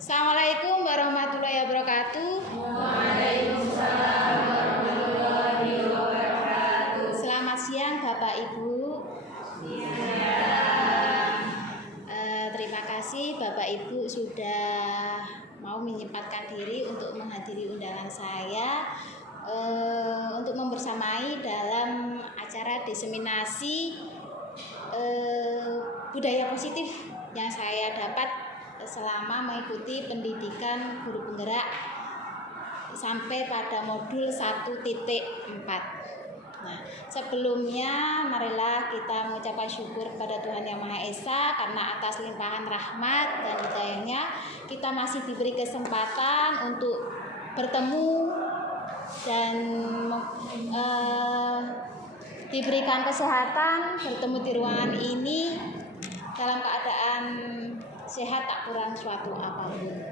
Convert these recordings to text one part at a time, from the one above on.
Assalamualaikum warahmatullahi wabarakatuh. Waalaikumsalam warahmatullahi wabarakatuh. Selamat siang Bapak Ibu. Terima kasih Bapak Ibu sudah mau menyempatkan diri untuk menghadiri undangan saya untuk membersamai dalam acara diseminasi budaya positif yang saya dapat selama mengikuti pendidikan guru penggerak sampai pada modul 1.4. Nah, sebelumnya marilah kita mengucapkan syukur kepada Tuhan Yang Maha Esa karena atas limpahan rahmat dan hidayahnya kita masih diberi kesempatan untuk bertemu dan diberikan kesehatan bertemu di ruangan ini dalam keadaan sehat, tak kurang suatu apapun.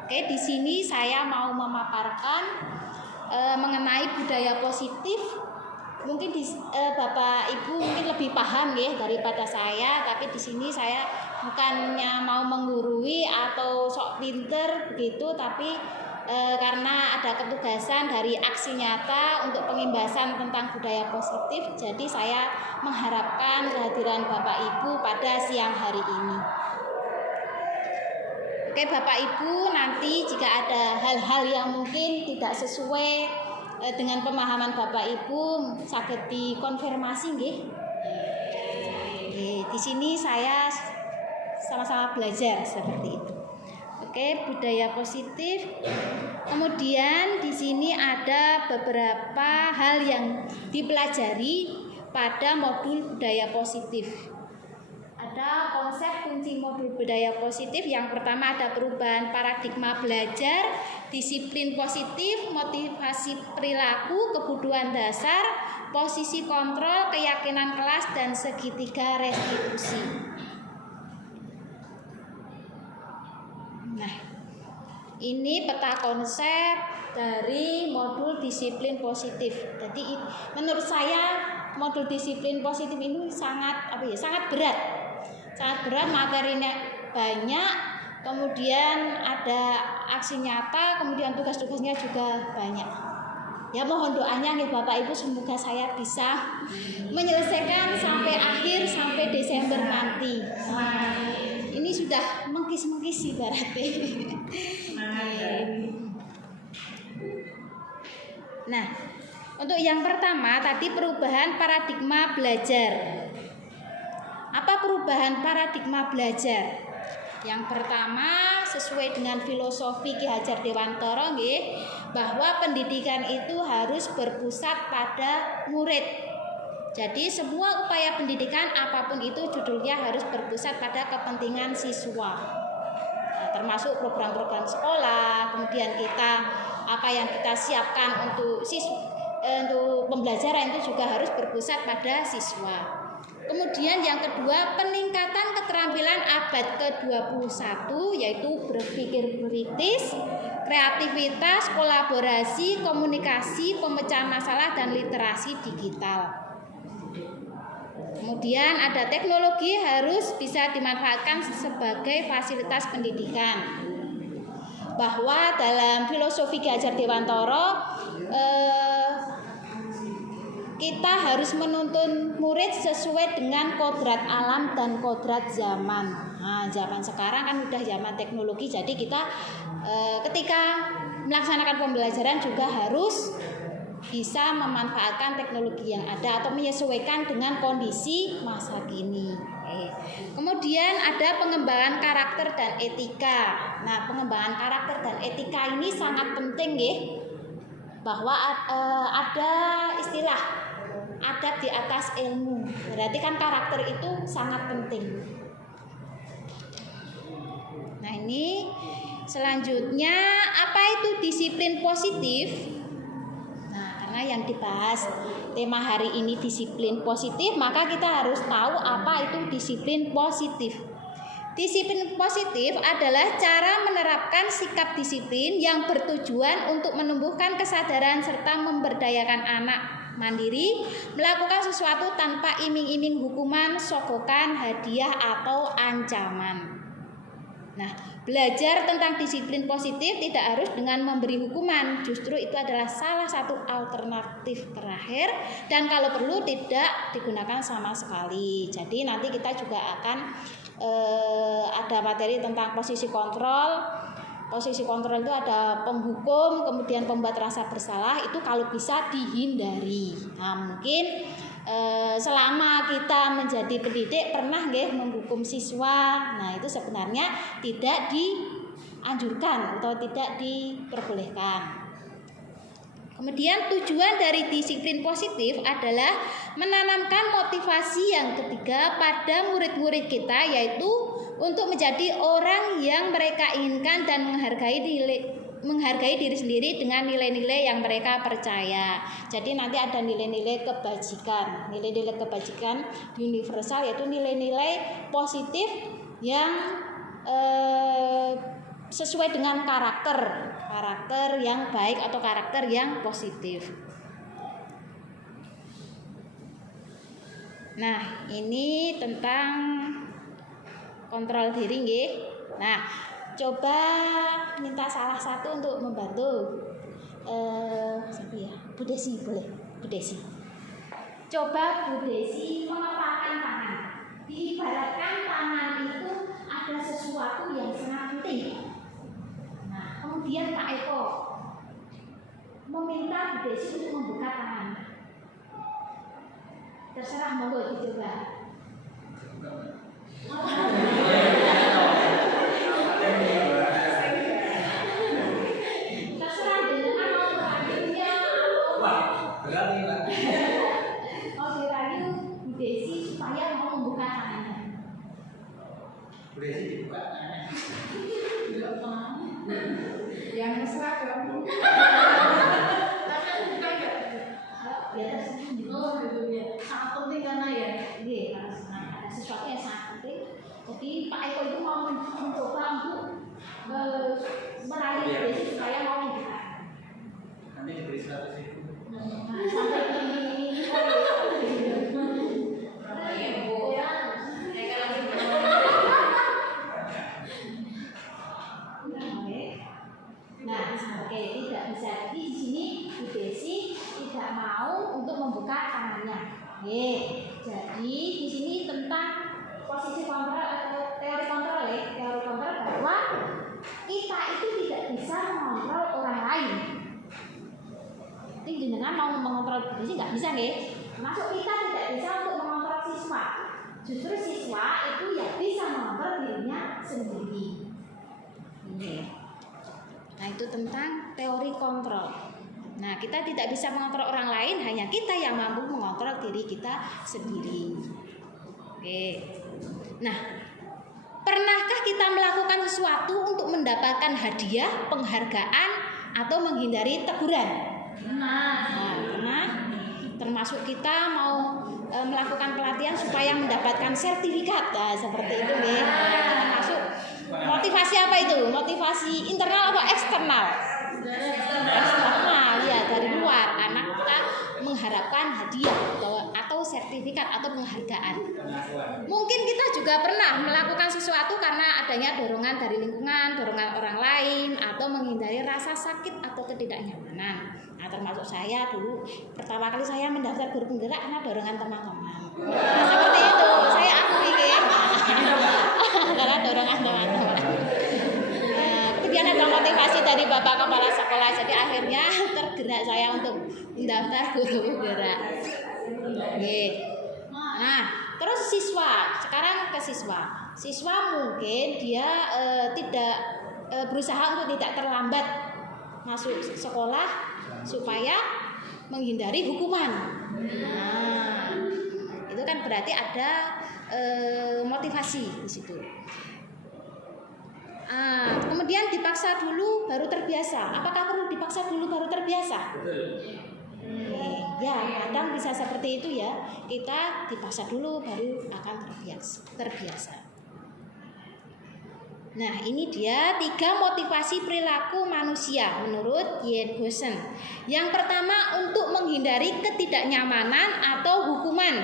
Oke, di sini saya mau memaparkan mengenai budaya positif. Mungkin Bapak Ibu mungkin lebih paham ya daripada saya, tapi di sini saya bukannya mau menggurui atau sok pinter begitu, tapi karena ada ketugasan dari aksi nyata untuk pengimbasan tentang budaya positif, jadi saya mengharapkan kehadiran Bapak Ibu pada siang hari ini. Oke Bapak Ibu, nanti jika ada hal-hal yang mungkin tidak sesuai dengan pemahaman Bapak Ibu, saged dikonfirmasi nggih. Di sini saya sama-sama belajar seperti itu. Oke, budaya positif. Kemudian di sini ada beberapa hal yang dipelajari pada modul budaya positif. Ada konsep kunci modul budaya positif. Yang pertama ada perubahan paradigma belajar, disiplin positif, motivasi perilaku, kebutuhan dasar, posisi kontrol, keyakinan kelas, dan segitiga restitusi. Nah, ini peta konsep dari modul disiplin positif. Jadi menurut saya modul disiplin positif ini sangat berat. Sangat berat, materinya banyak, kemudian ada aksi nyata, kemudian tugas-tugasnya juga banyak. Ya mohon doanya nih Bapak Ibu, semoga saya bisa menyelesaikan sampai akhir, sampai Desember nanti. Ini sudah mengkis-mengkis ibaratnya. Nah, untuk yang pertama tadi perubahan paradigma belajar. Apa perubahan paradigma belajar? Yang pertama sesuai dengan filosofi Ki Hajar Dewantara nggih, bahwa pendidikan itu harus berpusat pada murid. Jadi semua upaya pendidikan apapun itu judulnya harus berpusat pada kepentingan siswa. Nah, termasuk program-program sekolah, kemudian apa yang kita siapkan untuk pembelajaran itu juga harus berpusat pada siswa. Kemudian yang kedua, peningkatan keterampilan abad ke-21 yaitu berpikir kritis, kreativitas, kolaborasi, komunikasi, pemecahan masalah, dan literasi digital. Kemudian ada teknologi harus bisa dimanfaatkan sebagai fasilitas pendidikan. Bahwa dalam filosofi Ki Hajar Dewantara kita harus menuntun murid sesuai dengan kodrat alam dan kodrat zaman. Nah, zaman sekarang kan udah zaman teknologi, jadi kita ketika melaksanakan pembelajaran juga harus bisa memanfaatkan teknologi yang ada atau menyesuaikan dengan kondisi masa kini. Kemudian ada pengembangan karakter dan etika. Nah, pengembangan karakter dan etika ini sangat penting nggih. Bahwa ada istilah adab di atas ilmu. Berarti kan karakter itu sangat penting. Nah, ini selanjutnya apa itu disiplin positif? Nah, karena yang dibahas tema hari ini disiplin positif, maka kita harus tahu apa itu disiplin positif. Disiplin positif adalah cara menerapkan sikap disiplin yang bertujuan untuk menumbuhkan kesadaran serta memberdayakan anak mandiri, melakukan sesuatu tanpa iming-iming hukuman, sogokan, hadiah, atau ancaman. Nah, Belajar tentang disiplin positif tidak harus dengan memberi hukuman, justru itu adalah salah satu alternatif terakhir dan kalau perlu tidak digunakan sama sekali. Jadi nanti kita juga akan ada materi tentang posisi kontrol. Posisi kontrol itu ada penghukum, kemudian pembuat rasa bersalah, itu kalau bisa dihindari. Nah, mungkin selama kita menjadi pendidik pernah nggih menghukum siswa. Nah, itu sebenarnya tidak dianjurkan atau tidak diperbolehkan. Kemudian tujuan dari disiplin positif adalah menanamkan motivasi yang ketiga pada murid-murid kita, yaitu untuk menjadi orang yang mereka inginkan dan menghargai diri sendiri dengan nilai-nilai yang mereka percaya. Jadi nanti ada nilai-nilai kebajikan. Nilai-nilai kebajikan universal yaitu nilai-nilai positif yang sesuai dengan karakter yang baik atau karakter yang positif. Nah, ini tentang kontrol diri nggih. Nah, coba minta salah satu untuk membantu. Siapa ya? Bu Desi, boleh. Bu Desi. Coba Bu Desi mengepalkan tangan. Diibaratkan tangan itu ada sesuatu yang sangat penting. Nah, kemudian Pak Eko meminta Bu Desi untuk membuka tangan. Terserah, monggo dicoba. Terserah dengan mau terakhirnya. Wah, berat nih Pak. Mau dirayu Bu Desi supaya mau membuka tangannya. Bu Desi dibuka tangannya. Tidak mau. Yang mesra kamu. Ya terserah. Oh, gitu ya. Sangat penting karena ya. Iya, ada sesuatu yang sangat penting. Jadi Pak Eko itu mau mencoba untuk meraih Desi supaya mau membuka. Nanti diberi 100.000. Nah, sampai ini. Nah, oke, tidak bisa. Jadi di sini Bu Desi tidak mau untuk membuka tangannya. Oke, jadi di sini tentang posisi kontrol atau teori kontrol ya. Teori kontrol bahwa kita itu tidak bisa mengontrol orang lain. Jadi jenengan mau mengontrol Bu Desi nggak bisa nih. Termasuk kita tidak bisa untuk mengontrol siswa. Justru siswa itu ya bisa mengontrol dirinya sendiri. Ini. Nah, itu tentang teori kontrol. Nah, kita tidak bisa mengontrol orang lain, hanya kita yang mampu mengontrol diri kita sendiri. Oke. Nah, pernahkah kita melakukan sesuatu untuk mendapatkan hadiah, penghargaan, atau menghindari teguran? Pernah. Termasuk kita mau melakukan pelatihan supaya mendapatkan sertifikat. Nah, seperti itu nih. Nah, termasuk motivasi apa itu? Motivasi internal atau eksternal? Eksternal, ya, dari luar. Karena kita mengharapkan hadiah atau sertifikat atau penghargaan. Mungkin kita juga pernah melakukan sesuatu karena adanya dorongan dari lingkungan, dorongan orang lain, atau menghindari rasa sakit atau ketidaknyamanan. Nah, termasuk saya dulu pertama kali saya mendaftar guru penggerak karena dorongan teman-teman. Nah, seperti itu, saya akui ya. Karena dorongan teman-teman. Nah, kemudian ada motivasi dari Bapak Kepala Sekolah, jadi akhirnya tergerak saya untuk mendaftar guru penggerak. Oke. Nah, terus siswa, sekarang ke siswa. Siswa mungkin dia tidak berusaha untuk tidak terlambat masuk sekolah supaya menghindari hukuman. Nah, itu kan berarti ada motivasi di situ. Kemudian dipaksa dulu baru terbiasa. Apakah perlu dipaksa dulu baru terbiasa? Ya, kadang bisa seperti itu ya. Kita dipaksa dulu baru akan terbiasa. Nah, ini dia 3 motivasi perilaku manusia menurut Ian Bosen. Yang pertama, untuk menghindari ketidaknyamanan atau hukuman.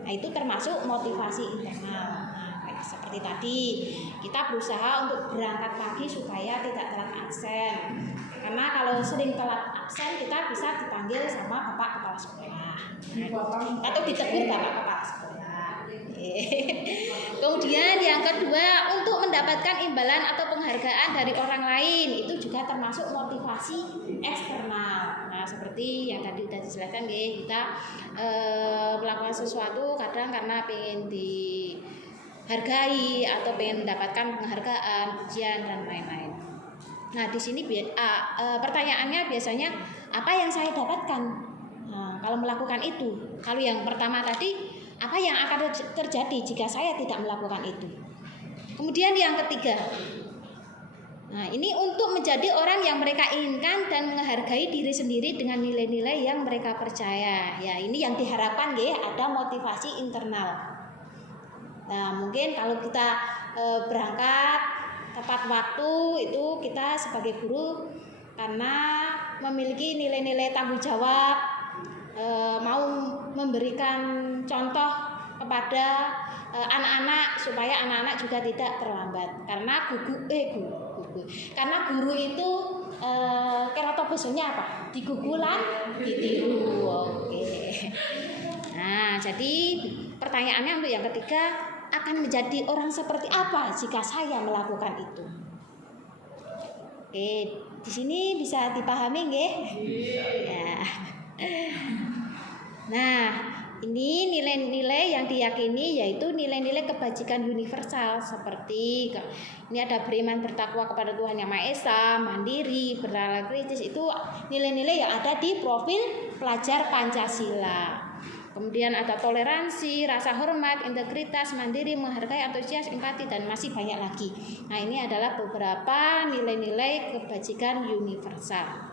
Nah, itu termasuk motivasi internal. Nah, Seperti tadi, kita berusaha untuk berangkat pagi supaya tidak telat absen. Karena kalau sering telat absen, kita bisa dipanggil sama Bapak Kepala Sekolah atau ditegur Bapak Kepala Sekolah. Kemudian yang kedua, untuk mendapatkan imbalan atau penghargaan dari orang lain, itu juga termasuk motivasi eksternal. Nah, seperti yang tadi sudah dijelaskan, kita melakukan sesuatu kadang karena pengen dihargai atau pengen mendapatkan penghargaan, pujian dan lain-lain. Nah, di sini pertanyaannya biasanya apa yang saya dapatkan kalau melakukan itu? Kalau yang pertama tadi, apa yang akan terjadi jika saya tidak melakukan itu? Kemudian yang ketiga, nah ini untuk menjadi orang yang mereka inginkan dan menghargai diri sendiri dengan nilai-nilai yang mereka percaya. Ya, ini yang diharapkan ada motivasi internal. Nah, mungkin kalau kita berangkat tepat waktu, itu kita sebagai guru karena memiliki nilai-nilai tanggung jawab, mau memberikan contoh kepada anak-anak supaya anak-anak juga tidak terlambat. Karena karena guru itu kerato bosonya apa? Digugulan, ditiru. Oke. Nah, jadi pertanyaannya untuk yang ketiga, akan menjadi orang seperti apa jika saya melakukan itu? Oke, di sini bisa dipahami nggih? Ya. Nah, ini nilai-nilai yang diyakini yaitu nilai-nilai kebajikan universal seperti ini ada beriman bertakwa kepada Tuhan Yang Maha Esa, mandiri, bernalar kritis, itu nilai-nilai yang ada di profil pelajar Pancasila. Kemudian ada toleransi, rasa hormat, integritas, mandiri, menghargai, antusias, empati, dan masih banyak lagi. Nah, ini adalah beberapa nilai-nilai kebajikan universal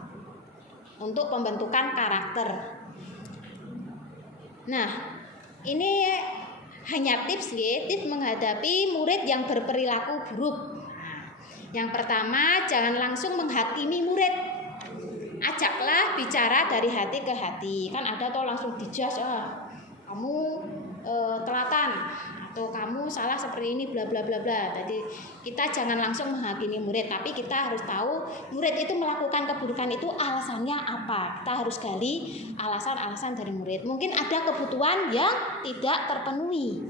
untuk pembentukan karakter. Nah, ini hanya tips menghadapi murid yang berperilaku buruk. Yang pertama, jangan langsung menghakimi murid. Ajaklah bicara dari hati ke hati. Kan ada toh langsung dijudge, kamu telatan atau kamu salah seperti ini bla bla bla bla. Jadi kita jangan langsung menghakimi murid, tapi kita harus tahu murid itu melakukan keburukan itu alasannya apa. Kita harus gali alasan-alasan dari murid. Mungkin ada kebutuhan yang tidak terpenuhi.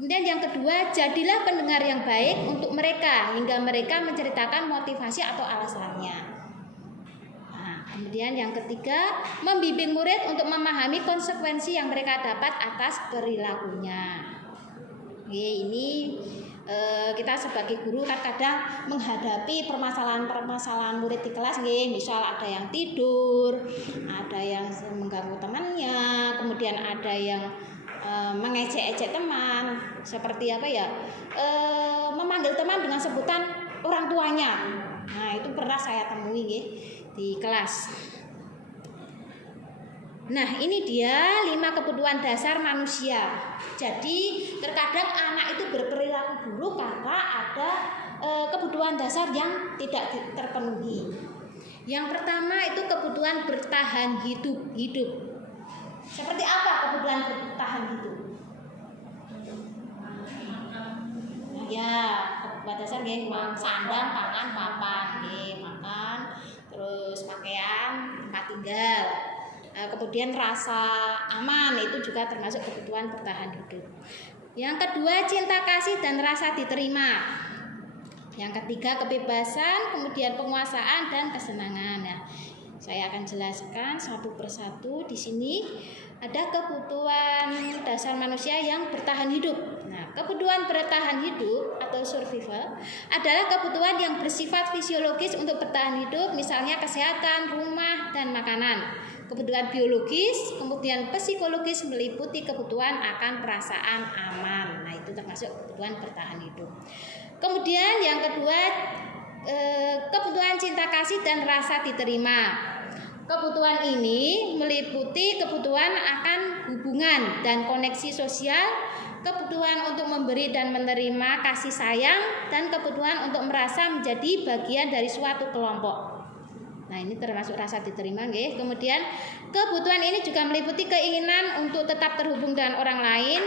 Kemudian yang kedua, jadilah pendengar yang baik untuk mereka hingga mereka menceritakan motivasi atau alasannya. Kemudian yang ketiga, membimbing murid untuk memahami konsekuensi yang mereka dapat atas perilakunya. Ini kita sebagai guru kan kadang menghadapi permasalahan-permasalahan murid di kelas, misal ada yang tidur, ada yang mengganggu temannya, kemudian ada yang mengejek-ejek teman, seperti memanggil teman dengan sebutan orang tuanya. Nah, itu pernah saya temui di kelas. Nah, ini dia 5 kebutuhan dasar manusia. Jadi terkadang anak itu berperilaku buruk karena ada kebutuhan dasar yang tidak terpenuhi. Yang pertama itu kebutuhan bertahan hidup. Seperti apa kebutuhan bertahan hidup? Ya, kebutuhan dasar sandang, pangan, papan, makan, terus pakaian, tempat tinggal. Kemudian rasa aman itu juga termasuk kebutuhan bertahan hidup. Yang kedua, cinta kasih dan rasa diterima. Yang ketiga, kebebasan, kemudian penguasaan dan kesenangan. Nah, saya akan jelaskan satu persatu. Di sini ada kebutuhan dasar manusia yang bertahan hidup. Nah, kebutuhan bertahan hidup atau survival adalah kebutuhan yang bersifat fisiologis untuk bertahan hidup, misalnya kesehatan, rumah, dan makanan. Kebutuhan biologis, kemudian psikologis meliputi kebutuhan akan perasaan aman. Nah, itu termasuk kebutuhan bertahan hidup. Kemudian yang kedua, kebutuhan cinta kasih dan rasa diterima. Kebutuhan ini meliputi kebutuhan akan hubungan dan koneksi sosial, kebutuhan untuk memberi dan menerima kasih sayang, dan kebutuhan untuk merasa menjadi bagian dari suatu kelompok. Nah, ini termasuk rasa diterima, nggih. Kemudian kebutuhan ini juga meliputi keinginan untuk tetap terhubung dengan orang lain,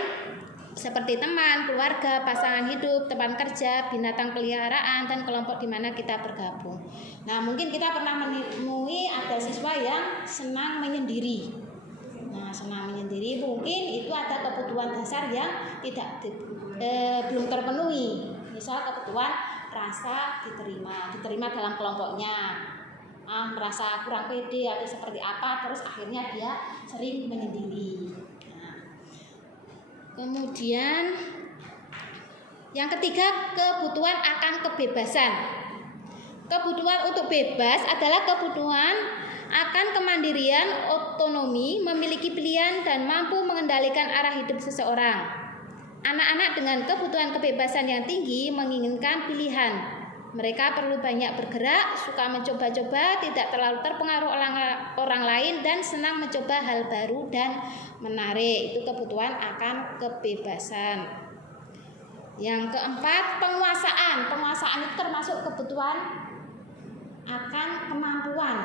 seperti teman, keluarga, pasangan hidup, teman kerja, binatang peliharaan, dan kelompok di mana kita bergabung. Nah, mungkin kita pernah menemui ada siswa yang senang menyendiri. Nah, senang menyendiri mungkin itu ada kebutuhan dasar yang belum terpenuhi. Misal kebutuhan rasa diterima dalam kelompoknya, merasa kurang pede atau seperti apa, terus akhirnya dia sering menyendiri. Kemudian yang ketiga, kebutuhan akan kebebasan. Kebutuhan untuk bebas adalah kebutuhan akan kemandirian, otonomi, memiliki pilihan dan mampu mengendalikan arah hidup seseorang. Anak-anak dengan kebutuhan kebebasan yang tinggi menginginkan pilihan. Mereka perlu banyak bergerak, suka mencoba-coba, tidak terlalu terpengaruh orang lain, dan senang mencoba hal baru dan menarik. Itu kebutuhan akan kebebasan. Yang keempat, penguasaan. Penguasaan itu termasuk kebutuhan akan kemampuan.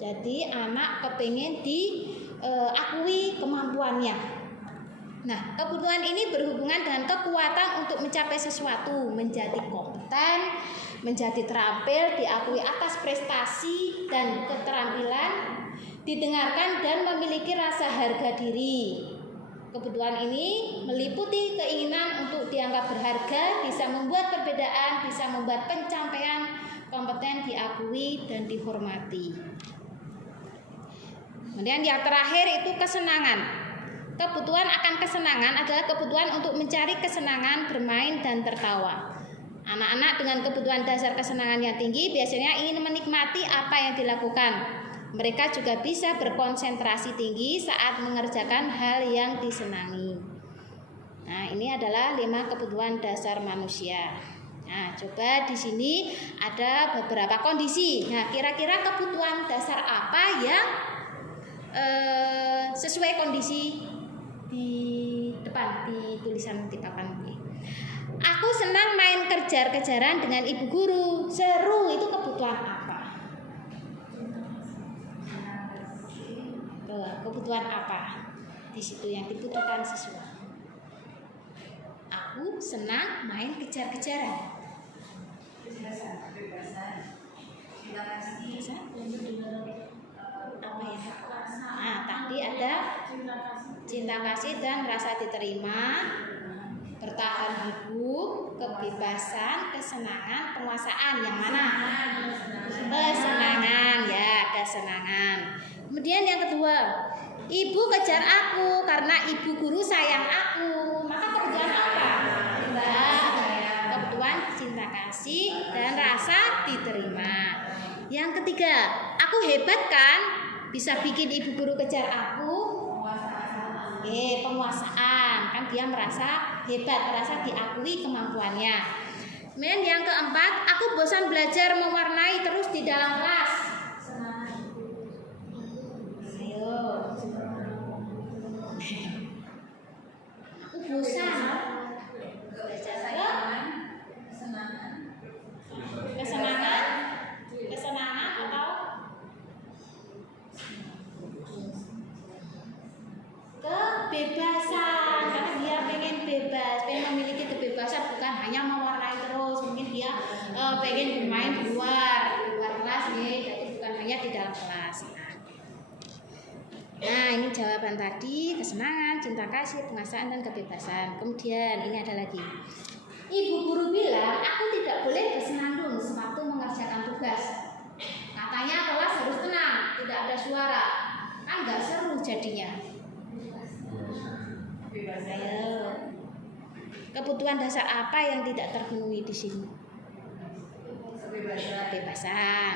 Jadi anak kepingin diakui kemampuannya. Nah, kebutuhan ini berhubungan dengan kekuatan untuk mencapai sesuatu, menjadi kompeten, menjadi terampil, diakui atas prestasi dan keterampilan, didengarkan dan memiliki rasa harga diri. Kebutuhan ini meliputi keinginan untuk dianggap berharga, bisa membuat perbedaan, bisa membuat pencapaian kompeten diakui dan dihormati. Kemudian yang terakhir itu kesenangan. Kebutuhan akan kesenangan adalah kebutuhan untuk mencari kesenangan, bermain dan tertawa. Anak-anak dengan kebutuhan dasar kesenangan yang tinggi biasanya ingin menikmati apa yang dilakukan. Mereka juga bisa berkonsentrasi tinggi saat mengerjakan hal yang disenangi. Nah, ini adalah 5 kebutuhan dasar manusia. Nah, coba di sini ada beberapa kondisi. Nah, kira-kira kebutuhan dasar apa yang sesuai kondisi di depan, di tulisan di papan ini. Aku senang main kejar-kejaran dengan ibu guru. Seru, itu kebutuhan apa? Kebutuhan apa di situ yang dibutuhkan siswa? Aku senang main kejar-kejaran. Apa ya? Nah, tadi ada cinta kasih dan rasa diterima, bertahan hidup, kebebasan, kesenangan, penguasaan. Yang mana? Kesenangan, ya, kesenangan. Kemudian yang kedua, ibu kejar aku karena ibu guru sayang aku. Maka pekerjaan apa? Kebutuhan cinta kasih dan rasa diterima. Yang ketiga, aku hebat kan? Bisa bikin ibu guru kejar aku. Penguasaan, kan dia merasa hebat, merasa diakui kemampuannya. Kemudian yang keempat, aku bosan belajar mewarnai terus di dalam kelas. Ayo. Aku bosan belajar. Kesenangan atau kebebasan, karena dia pengen bebas, pengen memiliki kebebasan, bukan hanya mewarnai terus. Mungkin dia pengen bermain di luar kelas nih, jadi bukan hanya di dalam kelas. Nah, ini jawaban tadi, kesenangan, cinta kasih, penguasaan dan kebebasan. Kemudian ini ada lagi. Ibu guru bilang aku tidak boleh bersenandung sewaktu mengerjakan tugas. Katanya kelas harus tenang, tidak ada suara, kan nggak seru jadinya. Ayo. Kebutuhan dasar apa yang tidak terpenuhi di sini? Kebebasan.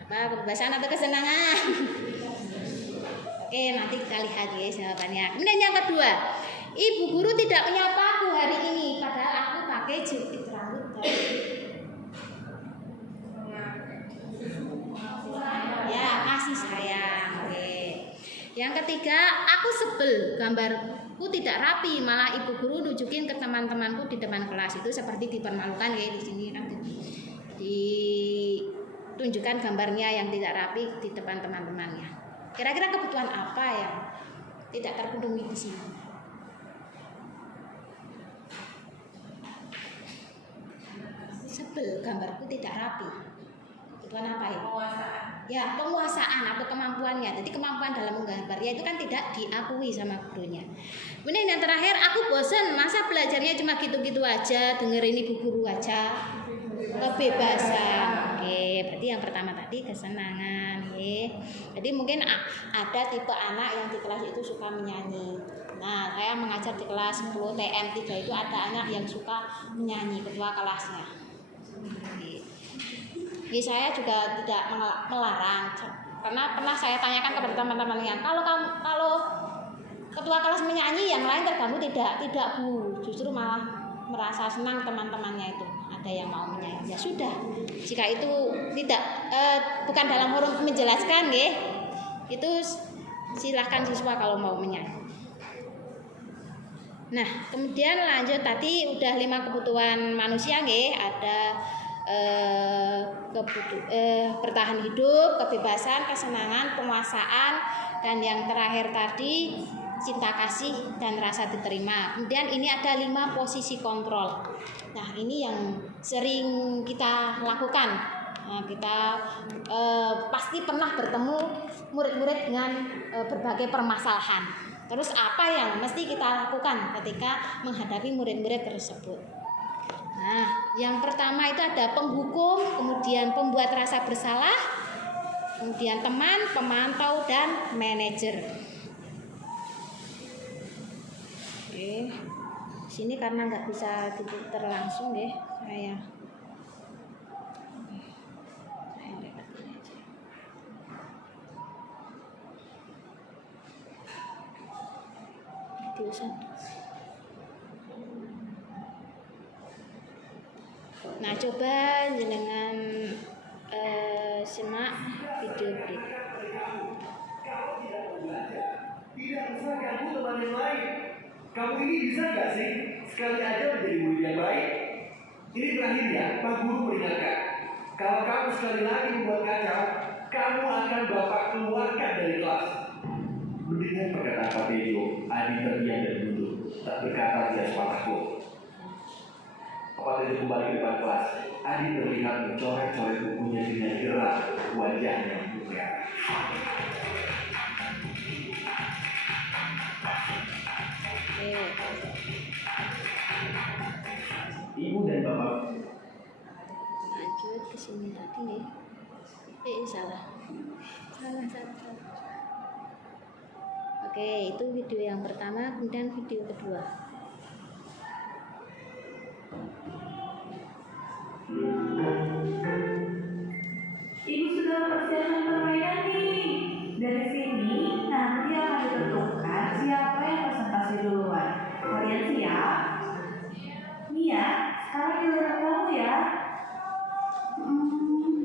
Apa, kebebasan atau kesenangan? Oke, nanti kita lihat ya jawabannya. Kemudian yang kedua, ibu guru tidak menyapa aku hari ini, padahal aku pakai jepit rambut baru. Ya, kasih sayang. Oke. Yang ketiga, aku sebel gambarku tidak rapi, malah ibu guru nunjukin ke teman-temanku di depan kelas. Itu seperti dipermalukan ya di sini kan. Ditunjukkan gambarnya yang tidak rapi di depan teman-temannya. Kira-kira kebutuhan apa yang tidak terpenuhi di sini. Sebel gambarku tidak rapi. Kebutuhan apa ya? Penguasaan. Ya, penguasaan atau kemampuannya. Jadi kemampuan dalam menggambar ya itu kan tidak diakui sama gurunya. Kemudian yang terakhir, aku bosan, masa belajarnya cuma gitu-gitu aja, dengerin ibu guru aja. Kebebasan. Oke, berarti yang pertama tadi kesenangan, ya. Jadi mungkin ada tipe anak yang di kelas itu suka menyanyi. Nah, saya mengajar di kelas 10 TM3 itu ada anak yang suka menyanyi, ketua kelasnya. Jadi saya juga tidak melarang, karena pernah saya tanyakan kepada teman-temannya, kalau ketua kelas menyanyi yang lain terganggu tidak Bu, justru malah merasa senang teman-temannya itu ada yang mau menyanyi. Ya sudah, jika itu tidak bukan dalam forum menjelaskan, ya, itu silahkan siswa kalau mau menyanyi. Nah, kemudian lanjut tadi udah 5 kebutuhan manusia, ya, ada bertahan hidup, kebebasan, kesenangan, penguasaan, dan yang terakhir tadi cinta kasih dan rasa diterima. Kemudian ini ada 5 posisi kontrol. Nah, ini yang sering kita lakukan. Nah, kita pasti pernah bertemu murid-murid dengan berbagai permasalahan. Terus apa yang mesti kita lakukan ketika menghadapi murid-murid tersebut? Nah, yang pertama itu ada penghukum, kemudian pembuat rasa bersalah, kemudian teman, pemantau, dan manajer. Oke, sini karena nggak bisa diputar langsung deh, saya lewat ini aja. Video satu. Nah, coba jenengan simak video berikut. Tidak usah ganggu teman yang lain. Kamu ini bisa gak sih sekali aja menjadi murid yang baik? Ini terakhir ya, Pak Guru peringatkan. Kalau kamu sekali lagi membuat kacau, kamu akan Bapak keluarkan dari kelas. Mendengar perkataan Pak Tejo, Adi terdiam dan duduk, tak berkata dia sepatah pun. Pak Tejo kembali ke depan kelas. Adi terlihat mencoret-coret bukunya dengan gerak, wajahnya bergerak. Ibu dan Bapak. Lanjut ke sini tadi nih. Salah. Oke, itu video yang pertama, kemudian video kedua. Ibu sudah persiapkan permainan nih. Dari sini nanti akan ditentukan siapa yang presentasi duluan. Kalian siap? Mia, sekarang giliran kamu ya.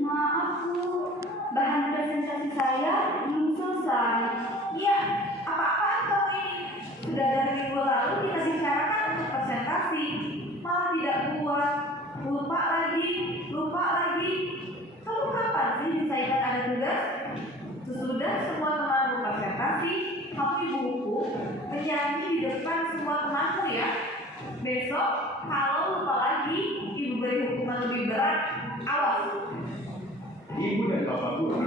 Maaf Bu, bahan presentasi saya belum selesai. Iya, apa-apaan kamu ini? Sudah dari minggu lalu kita bicarakan untuk presentasi, malah tidak buat. Lupa lagi. Kamu kapan sih bisa ada tugas? Sesudah semua temanmu presentasi, kamu ibu buku menyanyi di depan semua temanmu ya. Besok kalau lupa lagi, ibu beri hukuman lebih berat. Awas. Ibu dan Bapak Guru.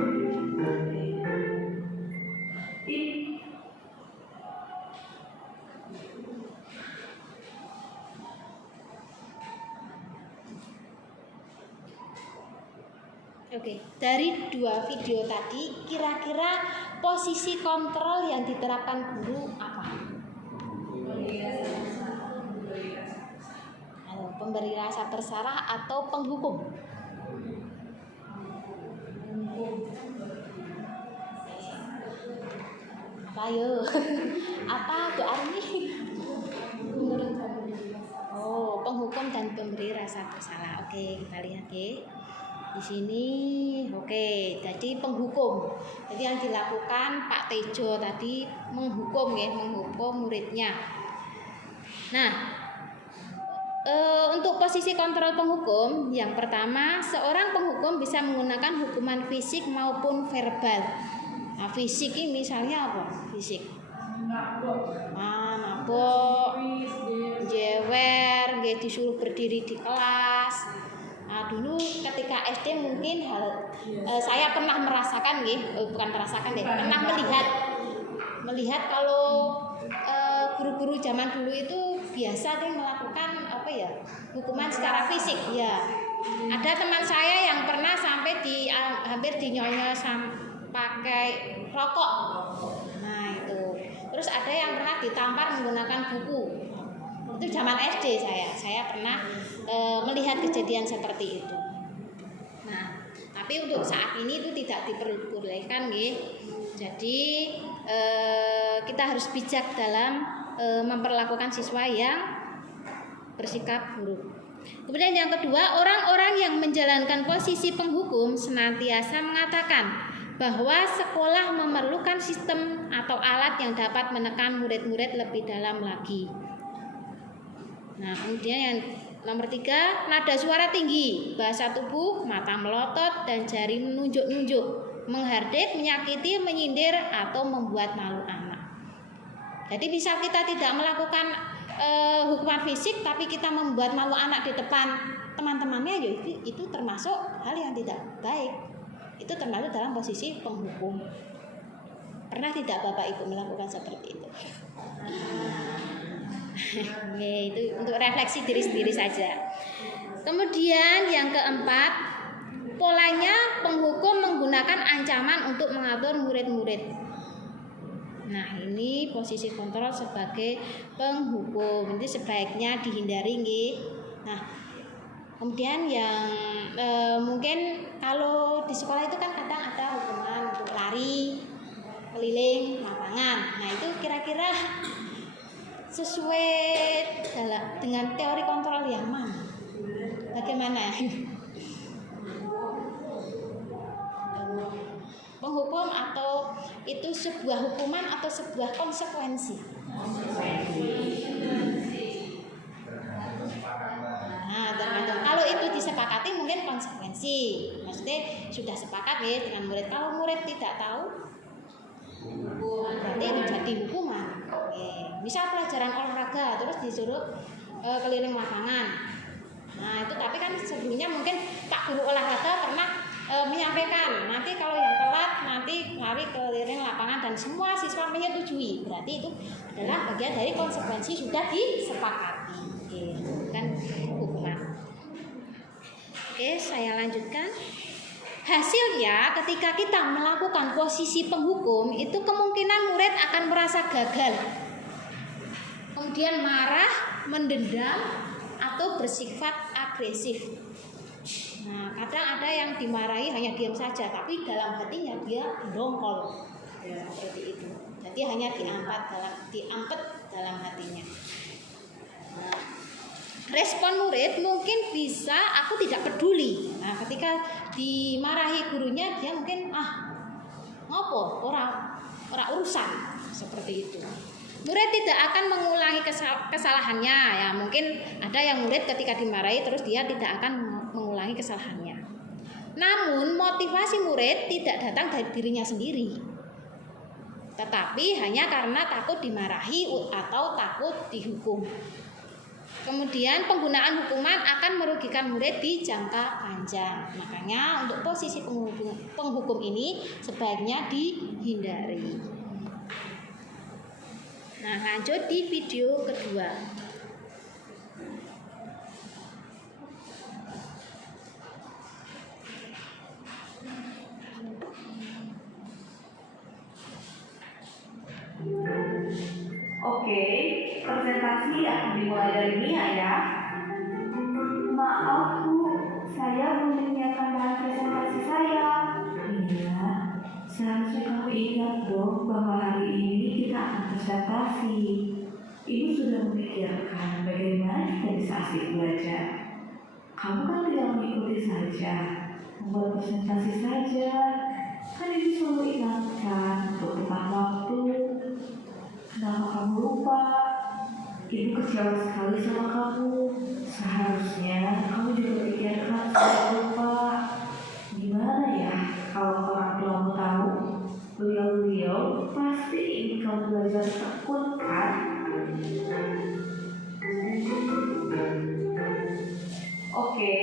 Oke, dari 2 video tadi, kira-kira posisi kontrol yang diterapkan guru apa? Pemberi rasa bersalah atau penghukum? Ayo, apa tuh Armi? Oh, penghukum dan pemberi rasa bersalah. Oke, kita lihat ya. Di sini, oke, jadi penghukum. Jadi yang dilakukan Pak Tejo tadi menghukum muridnya. Nah, untuk posisi kontrol penghukum, yang pertama, seorang penghukum bisa menggunakan hukuman fisik maupun verbal. Nah, fisik ini misalnya apa? Fisik. mabok, jewer, nggih disuruh berdiri di kelas. Nah, dulu ketika SD mungkin saya pernah merasakan bukan merasakan pernah melihat kalau guru-guru zaman dulu itu biasa melakukan hukuman secara fisik ya. Ada teman saya yang pernah sampai hampir dinyonyos pakai rokok. Nah, itu. Terus ada yang pernah ditampar menggunakan buku. Itu zaman SD saya pernah melihat kejadian seperti itu. Nah, tapi untuk saat ini itu tidak diperbolehkan Jadi kita harus bijak dalam memperlakukan siswa yang bersikap buruk. Kemudian yang kedua, orang-orang yang menjalankan posisi penghukum senantiasa mengatakan bahwa sekolah memerlukan sistem atau alat yang dapat menekan murid-murid lebih dalam lagi. Nah, kemudian yang nomor 3, nada suara tinggi, bahasa tubuh, mata melotot, dan jari menunjuk-nunjuk, menghardik, menyakiti, menyindir, atau membuat malu anak. Jadi bisa kita tidak melakukan hukuman fisik, tapi kita membuat malu anak di depan teman-temannya, itu termasuk hal yang tidak baik. Itu termasuk dalam posisi penghukum. Pernah tidak Bapak Ibu melakukan seperti itu? Itu untuk refleksi diri sendiri saja. Kemudian yang keempat, polanya penghukum menggunakan ancaman untuk mengatur murid-murid. Nah, ini posisi kontrol sebagai penghukum. Ini sebaiknya dihindari Nah, kemudian yang mungkin kalau di sekolah itu kan kadang ada hukuman untuk lari, keliling lapangan. Nah, itu kira-kira sesuai dengan teori kontrol yang mana? Bagaimana? Penghukum atau itu sebuah hukuman atau sebuah konsekuensi? Nah, tergantung. Kalau itu disepakati mungkin konsekuensi. Maksudnya sudah sepakat dengan murid. Kalau murid tidak tahu, berarti itu jadi hukuman. Misal pelajaran olahraga terus disuruh keliling lapangan. Nah, itu tapi kan sebelumnya mungkin Pak Guru olahraga pernah menyampaikan nanti kalau yang telat nanti lari keliling lapangan dan semua siswa menyetujui, berarti itu adalah bagian dari konsekuensi sudah disepakati, bukan hukuman. Saya lanjutkan. Hasilnya ketika kita melakukan posisi penghukum itu kemungkinan murid akan merasa gagal, kemudian marah, mendendam, atau bersifat agresif. Nah, kadang ada yang dimarahi hanya diam saja, tapi dalam hatinya dia dongkol, seperti itu. Jadi hanya diampet dalam hatinya. Nah, respon murid mungkin bisa aku tidak peduli. Nah, ketika dimarahi gurunya dia mungkin ngopo, ora urusan, seperti itu. Murid tidak akan mengulangi kesalahannya ya. Mungkin ada yang murid ketika dimarahi terus dia tidak akan mengulangi kesalahannya. Namun motivasi murid tidak datang dari dirinya sendiri, tetapi hanya karena takut dimarahi atau takut dihukum. Kemudian penggunaan hukuman akan merugikan murid di jangka panjang. Makanya untuk posisi penghukum ini sebaiknya dihindari. Nah, lanjut di video kedua. Oke, presentasi akan dimulai dari Mia ya. Maaf Bu, saya belum menyiapkan bahan presentasi saya. Iya, seharusnya kamu ingat dong bahwa hari ini kita akan presentasi. Ibu sudah memikirkan bagaimana kita bisa asik belajar. Kamu kan tidak mengikuti saja, membuat presentasi saja. Kan Ibu selalu ingatkan untuk tepat waktu. Kenapa kamu lupa? Ibu kecewa sekali sama kamu. Seharusnya kamu juga pikirkan supaya lupa. Gimana ya kalau orang tuamu tahu? Beliau-beliau pasti ingin kamu belajar bener-bener takut kan? Oke,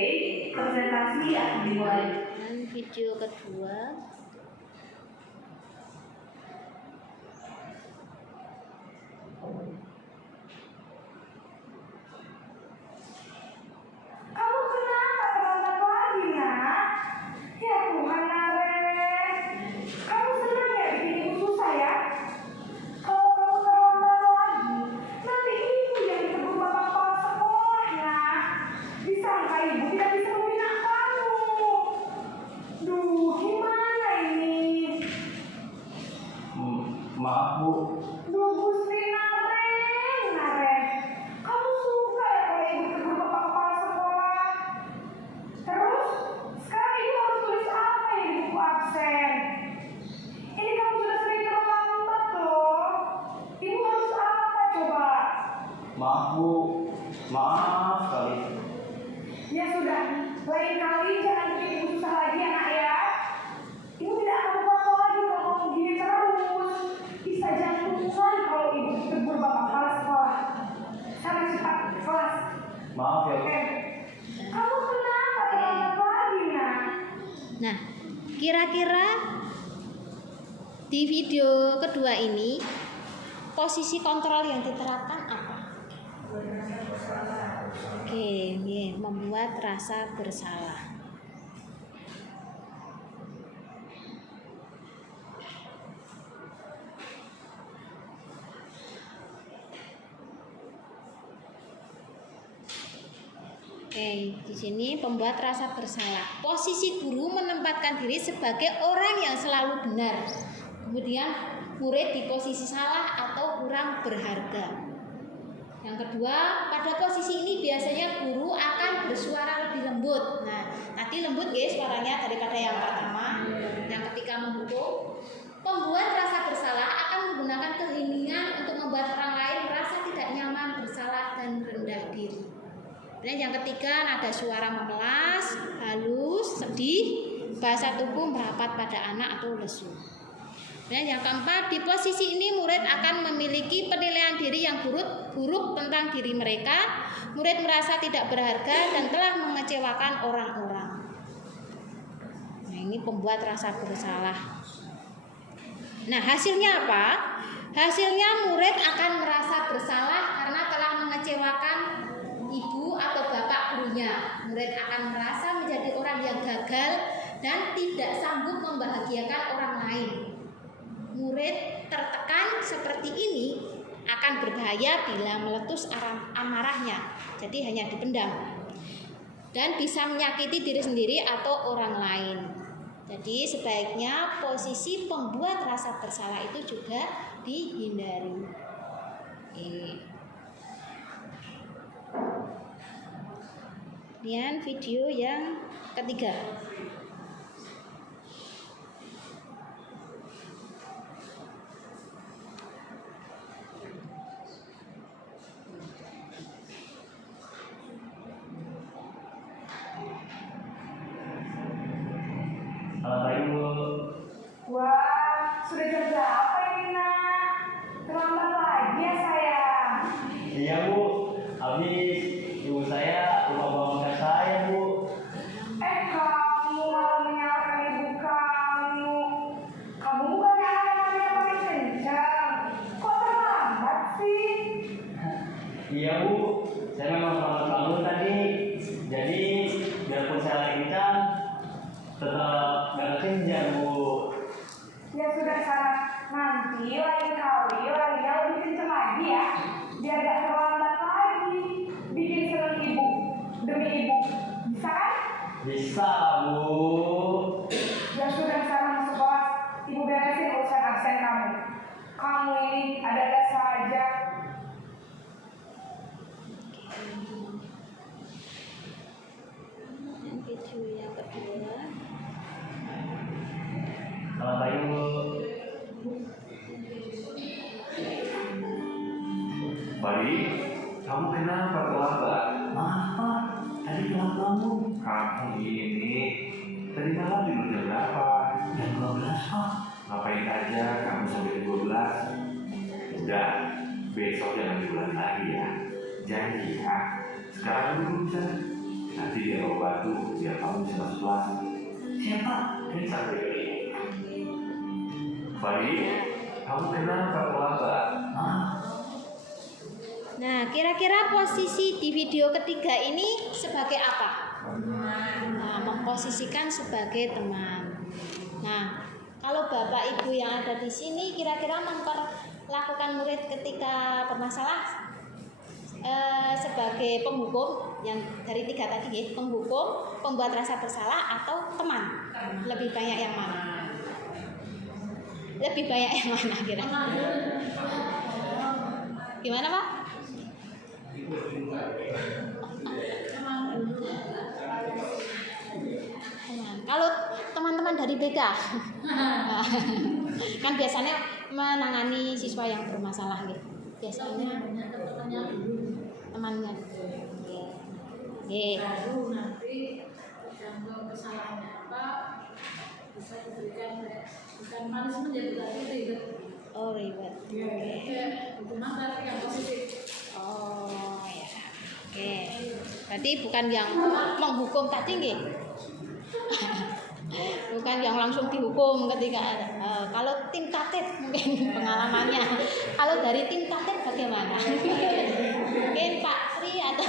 presentasi akan dimulai. Dan video kedua. Kamu kenapa terlambat lagi, nak? Ya Tuhan, Naren. Kamu senang ya bikin ibu susah ya? Kalau kamu terlambat lagi, nanti ibu yang ditegur bapak kepala sekolah, nak. Disangka ibu tidak bisa membina kamu. Duh, gimana ini? Maaf Bu, Duh, Gusti Naren. Kamu suka ya kalau ibu ditegur bapak kepala sekolah? Terus, sekarang ibu harus tulis apa ya di buku absen? Ini kamu sudah sering terlambat loh. Ibu harus apa coba? maaf Bu, maaf sekali. Ya sudah, lain kali jangan bikin ibu susah lagi ya nak ya. Ibu tidak akan kuat lagi kalau kamu gini terus. Bisa jantungan kalau ibu ditegur bapak kepala sekolah. Sana cepat ke kelas. Maaf ya Bu. Oke. Kamu kenapa terlambat lagi nak? Nah, kira-kira di video kedua ini posisi kontrol yang diterapkan apa? Oke, ini membuat rasa bersalah. Oke, di sini pembuat rasa bersalah. Posisi guru menempatkan diri sebagai orang yang selalu benar. Kemudian murid di posisi salah atau kurang berharga. Yang kedua, pada posisi ini biasanya guru akan bersuara lebih lembut. Nah, tadi lembut guys suaranya daripada yang pertama. Yang ketika menghukum, pembuat rasa bersalah akan menggunakan keheningan untuk membuat orang lain merasa tidak nyaman, bersalah dan rendah diri. Dan yang ketiga, nada suara memelas, halus, sedih, bahasa tubuh merapat pada anak atau lesu. Dan yang keempat, di posisi ini murid akan memiliki penilaian diri yang buruk tentang diri mereka. Murid merasa tidak berharga dan telah mengecewakan orang-orang. Nah, ini pembuat rasa bersalah. Nah, hasilnya apa? Hasilnya murid akan merasa bersalah karena telah mengecewakan ibu atau bapak gurunya. Murid akan merasa menjadi orang yang gagal dan tidak sanggup membahagiakan orang lain. Murid tertekan seperti ini akan berbahaya bila meletus amarahnya, jadi hanya dipendam dan bisa menyakiti diri sendiri atau orang lain. Jadi sebaiknya posisi pembuat rasa bersalah itu juga dihindari. Kemudian video yang ketiga. Selamat pagi Bu. Wah, sudah jam berapa ini nak? Terlambat lagi ya sayang. Iya Bu, habis ibu saya lupa bangunkan saya Bu. Kamu malah menyalahkan ibu kamu. Kamu bukannya anak yang paling kencang. Kok terlambat sih? Iya Bu, saya memang selamat bangun tadi. Jadi biarpun saya lagi kencang, tetap gak kekenjang Bu. Ya sudah sana, nanti lain kali larinya lebih kencang lagi ya. Biar gak terlambat lagi. Bikin seneng ibu, demi ibu. Bisa kan? Bisa Bu. Ya sudah sana masuk kelas. Ibu beresin urusan absen kamu. Kamu ini ada-ada saja. Dan video yang kedua. Selamat pagi Bu. Pagi, kamu kenapa terlambat? Maaf Pak, tadi telat bangun. Kamu ini tadi malam tidur jam berapa? Jam 12 Pak. Ngapain aja kamu sampai 12? Udah, besok jangan diulang lagi ya. Janji ya. Sekarang dulu bisa. Nanti dia bawa batu biar kamu bisa masuk kelas. Siapa? Ini sampai ini. Baik, kamu kenapa terlambat? Nah, kira-kira posisi di video ketiga ini sebagai apa? Nah, memposisikan sebagai teman. Nah, kalau Bapak Ibu yang ada di sini kira-kira memperlakukan murid ketika bermasalah sebagai penghukum yang dari tiga tadi ya, penghukum, pembuat rasa bersalah atau teman? Lebih banyak yang mana? Lebih banyak yang mana kira-kira? Gimana Pak? Kalau teman-teman dari BK kan biasanya menangani siswa yang bermasalah gitu. Biasanya temannya. Baru nanti tergantung kesalahannya apa bisa diberikan bukan punishment ya berarti ribet. Oh ribet. Hukuman tapi yang positif. Oh ya. Oke. Berarti bukan yang menghukum tadi nggih. Bukan yang langsung dihukum ketika kalau tim tatit mungkin pengalamannya. Kalau dari tim tatit bagaimana? Mungkin Pak Tri atau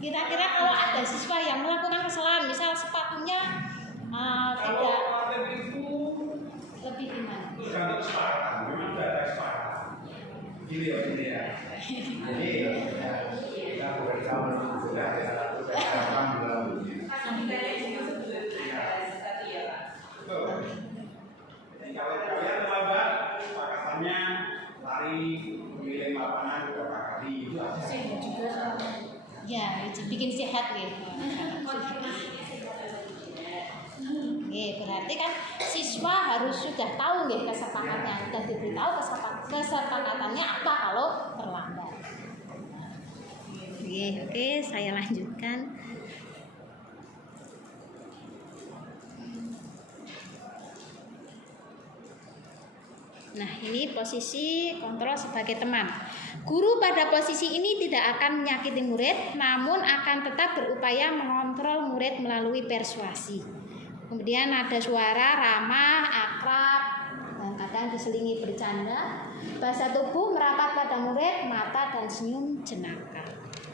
kira-kira kalau ada siswa yang melakukan kesalahan, misal sepatunya tidak lebih gimana? Ini ya. Jadi kita bukan sama sudah harapan dalam kalau kalian terlambat, pakatannya lari memilih lapangan beberapa kali itu aja. Ya, bikin sehat gitu. Berarti kan siswa harus sudah tahu nih kesepakatannya, sudah diberitahu kesepakatannya apa kalau terlambat. Oke, saya lanjutkan. Nah, ini posisi kontrol sebagai teman. Guru pada posisi ini tidak akan menyakiti murid, namun akan tetap berupaya mengontrol murid melalui persuasi. Kemudian ada suara ramah, akrab, dan kadang diselingi bercanda. Bahasa tubuh merapat pada murid, mata dan senyum jenaka.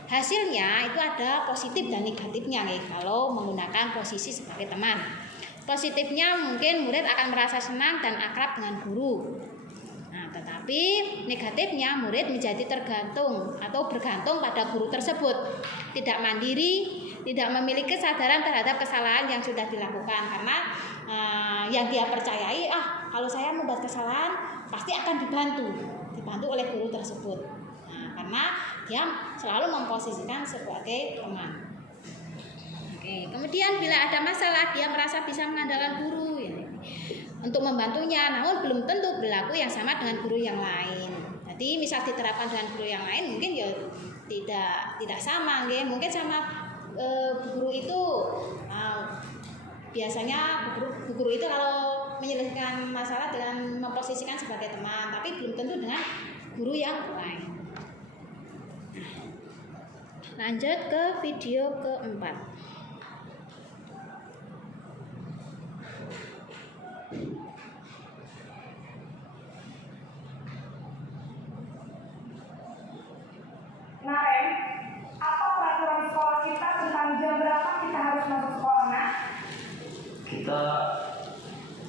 Hasilnya itu ada positif dan negatifnya nih kalau menggunakan posisi sebagai teman. Positifnya mungkin murid akan merasa senang dan akrab dengan guru. Nah, tetapi negatifnya murid menjadi tergantung atau bergantung pada guru tersebut. Tidak mandiri, tidak memiliki kesadaran terhadap kesalahan yang sudah dilakukan karena yang dia percayai, kalau saya membuat kesalahan pasti akan dibantu oleh guru tersebut. Nah, karena dia selalu memposisikan sebagai teman. Oke, kemudian bila ada masalah dia merasa bisa mengandalkan guru untuk membantunya, namun belum tentu berlaku yang sama dengan guru yang lain. Jadi misal diterapkan dengan guru yang lain mungkin ya tidak sama, ya. Mungkin sama guru itu biasanya guru itu kalau menyelesaikan masalah dengan memposisikan sebagai teman, tapi belum tentu dengan guru yang lain. Lanjut ke video keempat. Nah, Ren, apa peraturan sekolah kita tentang jam berapa kita harus masuk sekolah, Nak? Kita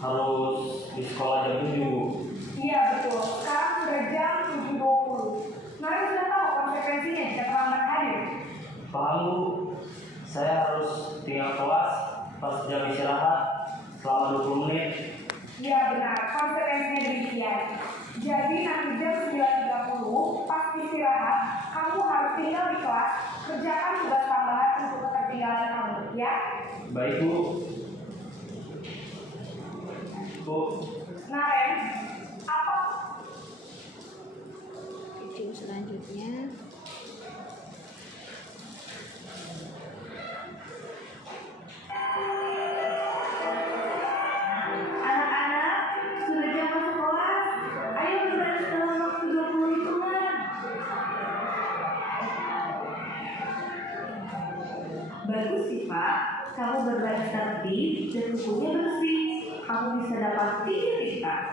harus di sekolah jam 7. Iya, betul. Sekarang sudah jam 7.20. Mari sudah tahu konsekuensinya jika terlambat hadir. Paham Bu, saya harus tinggal kelas pas jam istirahat selama 20 menit. Iya benar, konsekuensinya demikian. Jadi nanti jam 9.30 pas istirahat, kamu harus tinggal di kelas, kerjakan tugas tambahan untuk ketertinggalan kamu, ya? Baik Bu. Bu. Nah, Ren, apa? Video selanjutnya. Anak-anak, sudah jam masuk kelas. Ayo berbaris Bagus sih Pak, kamu berbaris tertib dan bukunya bersih. Kamu bisa dapat 3 bintang.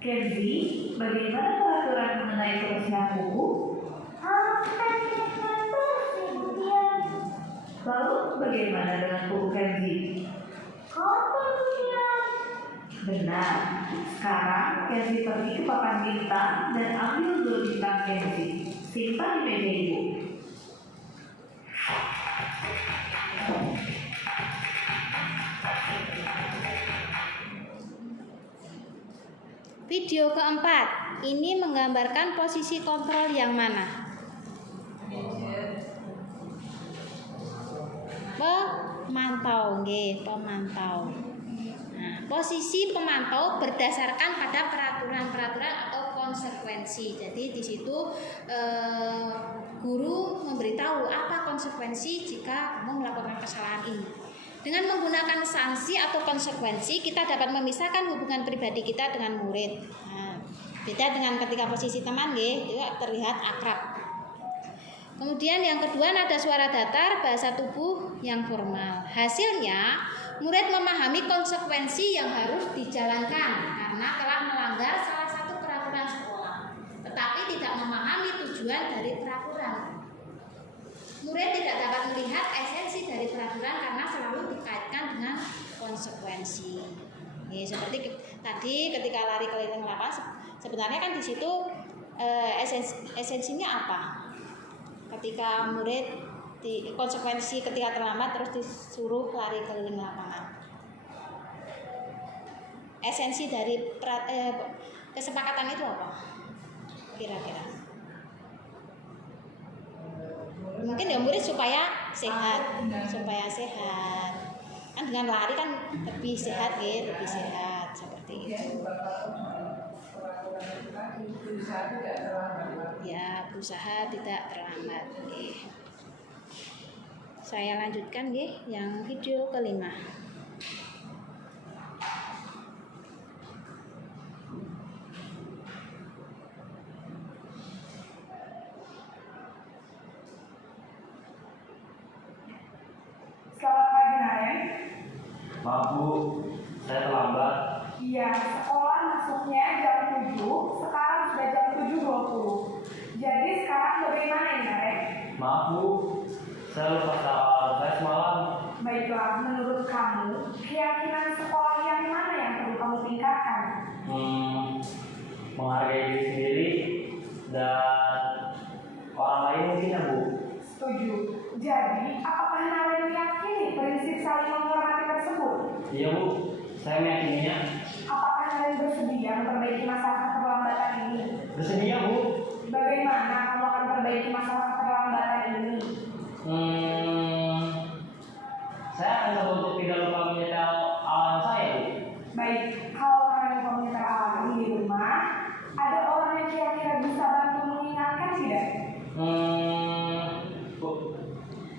Kenzi, bagaimana peraturan mengenai kebersihan buku? Lalu bagaimana dengan buku Kenzi? Benar. Sekarang Kenzi pergi ke papan bintang dan ambil 2 bintang Kenzi. Simpan di meja ibu. Video keempat, ini menggambarkan posisi kontrol yang mana? Pemantau, nggih, pemantau. Nah, posisi pemantau berdasarkan pada peraturan-peraturan atau konsekuensi. Jadi di situ guru memberitahu apa konsekuensi jika kamu melakukan kesalahan ini. Dengan menggunakan sanksi atau konsekuensi, kita dapat memisahkan hubungan pribadi kita dengan murid. Nah, beda dengan ketika posisi teman, nggih, itu terlihat akrab. Kemudian yang kedua, nada suara datar, bahasa tubuh yang formal. Hasilnya, murid memahami konsekuensi yang harus dijalankan karena telah melanggar salah satu peraturan sekolah, tetapi tidak memahami tujuan dari peraturan. Murid tidak dapat melihat esensi dari peraturan karena selalu dikaitkan dengan konsekuensi. Seperti tadi ketika lari keliling lapangan, sebenarnya kan di situ esensinya apa? Ketika murid konsekuensi ketika terlambat terus disuruh lari keliling lapangan. Esensi dari kesepakatan itu apa? Kira-kira? Mungkin ya murid supaya sehat. Kan dengan lari kan lebih sehat, gitu, lebih sehat seperti itu. Ya, berusaha tidak terlambat. Saya lanjutkan, yang video kelima. Selamat pagi Naren. Maaf Bu, saya terlambat. Iya, sekolah masuknya jam 7, sekarang sudah jam 7.20. Jadi sekarang bagaimana ini Naren? Maaf Bu, saya lupa soal saya semalam. Baiklah, menurut kamu, keyakinan sekolah yang mana yang perlu kamu tingkatkan? Menghargai diri sendiri dan orang lain mungkin ya Bu. Setuju. Jadi, apakah Naren meyakini prinsip saling menghormati tersebut? Iya Bu, saya meyakininya. Apakah Naren bersedia memperbaiki masalah keterlambatan ini? Bersedia Bu. Bagaimana kamu akan memperbaiki masalah keterlambatan ini? Saya akan coba untuk tidak lupa menyetel alarm saya Bu. Baik, kalau Naren lupa menyetel alarm di rumah, ada orang yang kira-kira bisa bantu mengingatkan tidak? Bu.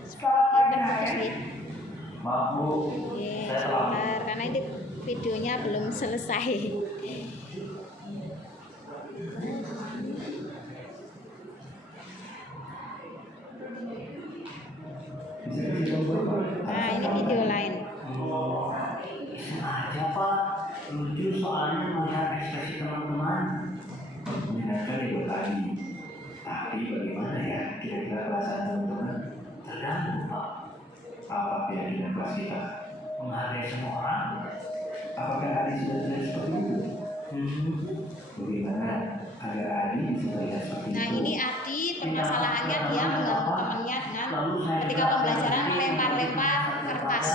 Selamat pagi Naren. Maaf Bu, saya terlambat. Sebentar, karena ini videonya belum selesai. Nah, ini video lain. Aja Pak, lucu soalnya melihat ekspresi teman-teman. Menyenangkan itu tadi. Tapi bagaimana ya kira-kira perasaan teman-teman? Tergantung Pak, Apa keyakinan kelas kita? menghargai semua orang. Apakah Adi sudah terlihat seperti itu? Bagaimana agar Adi bisa terlihat seperti Nah, itu? ini Adi permasalahannya dia mengganggu temannya dengan ketika pembelajaran lempar-lempar kertas.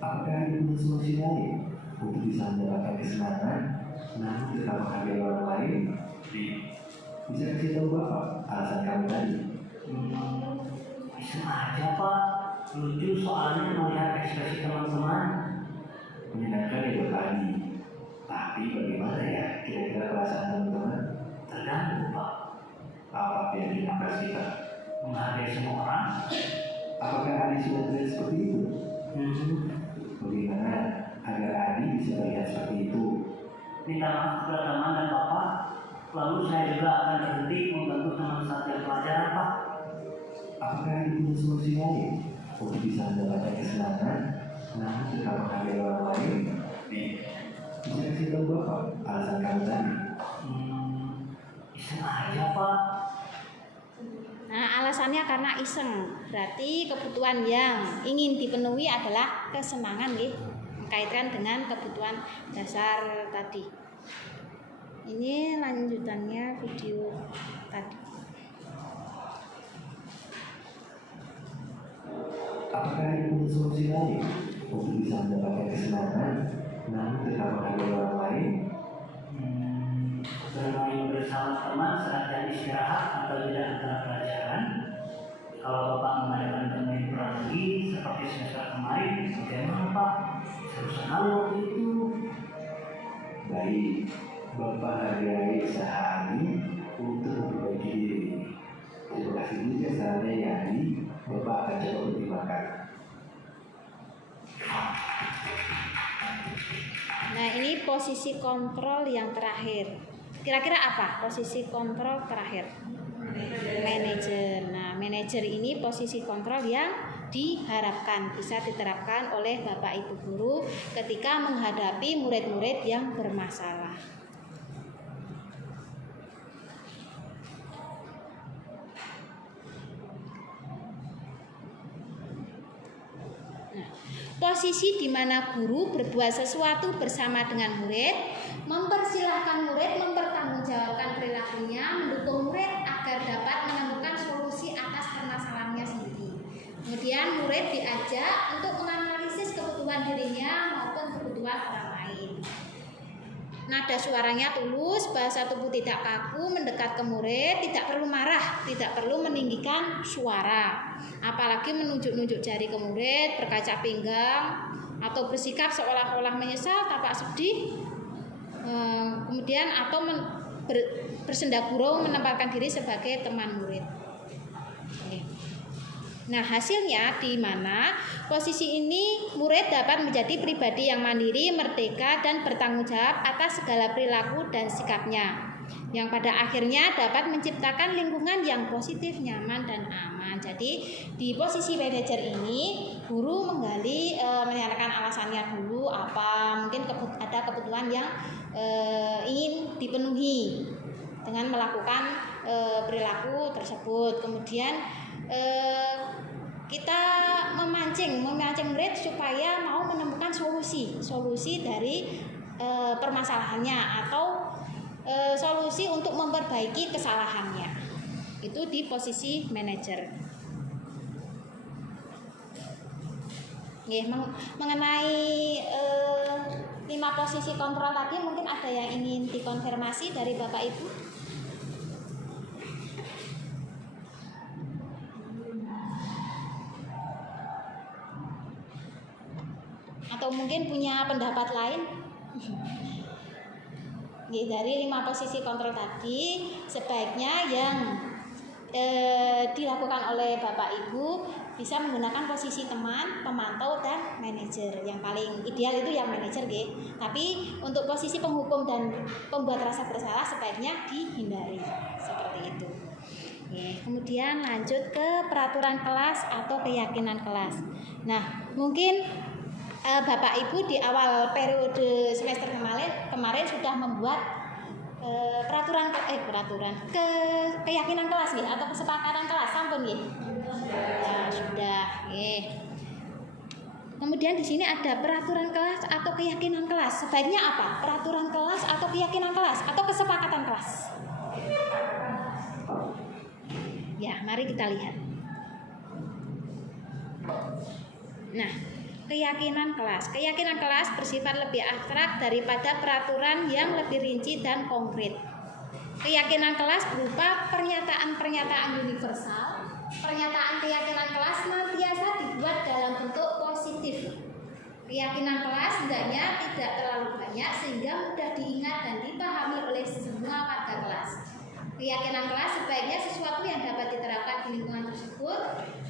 Apakah Adi punya solusi lain untuk bisa mendapatkan kesenangan namun tetap menghargai orang lain? Bisa kasih tahu Bapak alasan kamu tadi? Bisa aja Pak, lucu soalnya melihat ekspresi teman-teman. Menyenangkan itu tadi. Tapi bagaimana ya kira-kira perasaan teman-teman? Tergantung Pak, Apa keyakinan kelas kita? menghargai semua orang. Apakah Adi sudah terlihat seperti itu? Bagaimana agar Adi bisa terlihat seperti itu? Minta maaf kepada teman dan Bapak. Lalu saya juga akan berhenti membantu teman saat pelajaran Pak. Apakah Adi punya solusi lain untuk bisa mendapatkan kesenangan, namun jika menghargai orang lain. Nih, bisa kasih tahu Bapak alasan kamu tadi? Iseng aja Pak. Nah, alasannya karena iseng. Berarti kebutuhan yang ingin dipenuhi adalah kesenangan, nggih. Kaitkan dengan kebutuhan dasar tadi. Ini lanjutannya video tadi. Apakah ada solusi lain untuk bisa mendapatkan kesenangan, namun tetap menghargai orang lain? Bermain bersama teman saat jam istirahat atau tidak antara pelajaran. Kalau Bapak mengadakan bermain lagi seperti semester kemarin, bagaimana Pak? Seru sekali waktu itu. Baik, Bapak hargai sehari untuk memperbaiki diri. Terima kasih juga sarannya Yani. Bapak akan coba pertimbangkan. Nah, ini posisi kontrol yang terakhir. Kira-kira apa posisi kontrol terakhir? Manajer. Nah, manajer ini posisi kontrol yang diharapkan bisa diterapkan oleh Bapak Ibu guru ketika menghadapi murid-murid yang bermasalah. Posisi di mana guru berbuat sesuatu bersama dengan murid, mempersilahkan murid mempertanggungjawabkan perilakunya, mendukung murid agar dapat menemukan solusi atas permasalahannya sendiri. Kemudian murid diajak untuk menganalisis kebutuhan dirinya maupun kebutuhan orang lain. Nada suaranya tulus, bahasa tubuh tidak kaku, mendekat ke murid, tidak perlu marah, tidak perlu meninggikan suara. Apalagi menunjuk-nunjuk jari ke murid, berkaca pinggang, atau bersikap seolah-olah menyesal, tampak sedih. Kemudian atau bersenda gurau menempatkan diri sebagai teman murid. Nah, hasilnya di mana posisi ini murid dapat menjadi pribadi yang mandiri, merdeka, dan bertanggung jawab atas segala perilaku dan sikapnya, yang pada akhirnya dapat menciptakan lingkungan yang positif, nyaman, dan aman. Jadi di posisi manajer ini guru menggali, menyatakan alasannya dulu apa, mungkin ada kebutuhan yang ingin dipenuhi dengan melakukan perilaku tersebut. Kemudian kita memancing murid supaya mau menemukan solusi dari permasalahannya atau solusi untuk memperbaiki kesalahannya. Itu di posisi manajer. Mengenai 5 posisi kontrol tadi, mungkin ada yang ingin dikonfirmasi dari Bapak Ibu? Atau mungkin punya pendapat lain? Dari 5 posisi kontrol tadi, sebaiknya yang dilakukan oleh Bapak Ibu bisa menggunakan posisi teman, pemantau, dan manajer. Yang paling ideal itu yang manajer, tapi untuk posisi penghukum dan pembuat rasa bersalah sebaiknya dihindari seperti itu. Kemudian lanjut ke peraturan kelas atau keyakinan kelas. Nah, mungkin Bapak Ibu di awal periode semester kemarin sudah membuat keyakinan kelas atau kesepakatan kelas, sampun nggih? Ya, sudah. Kemudian di sini ada peraturan kelas atau keyakinan kelas. Sebaiknya apa? Peraturan kelas atau keyakinan kelas atau kesepakatan kelas? Ya, mari kita lihat. Nah, keyakinan kelas. Keyakinan kelas bersifat lebih abstrak daripada peraturan yang lebih rinci dan konkret. Keyakinan kelas berupa pernyataan-pernyataan universal. Pernyataan keyakinan kelas senantiasa dibuat dalam bentuk positif. Keyakinan kelas hendaknya tidak terlalu banyak sehingga mudah diingat dan dipahami oleh semua warga kelas. Keyakinan kelas sebaiknya sesuatu yang dapat diterapkan di lingkungan tersebut.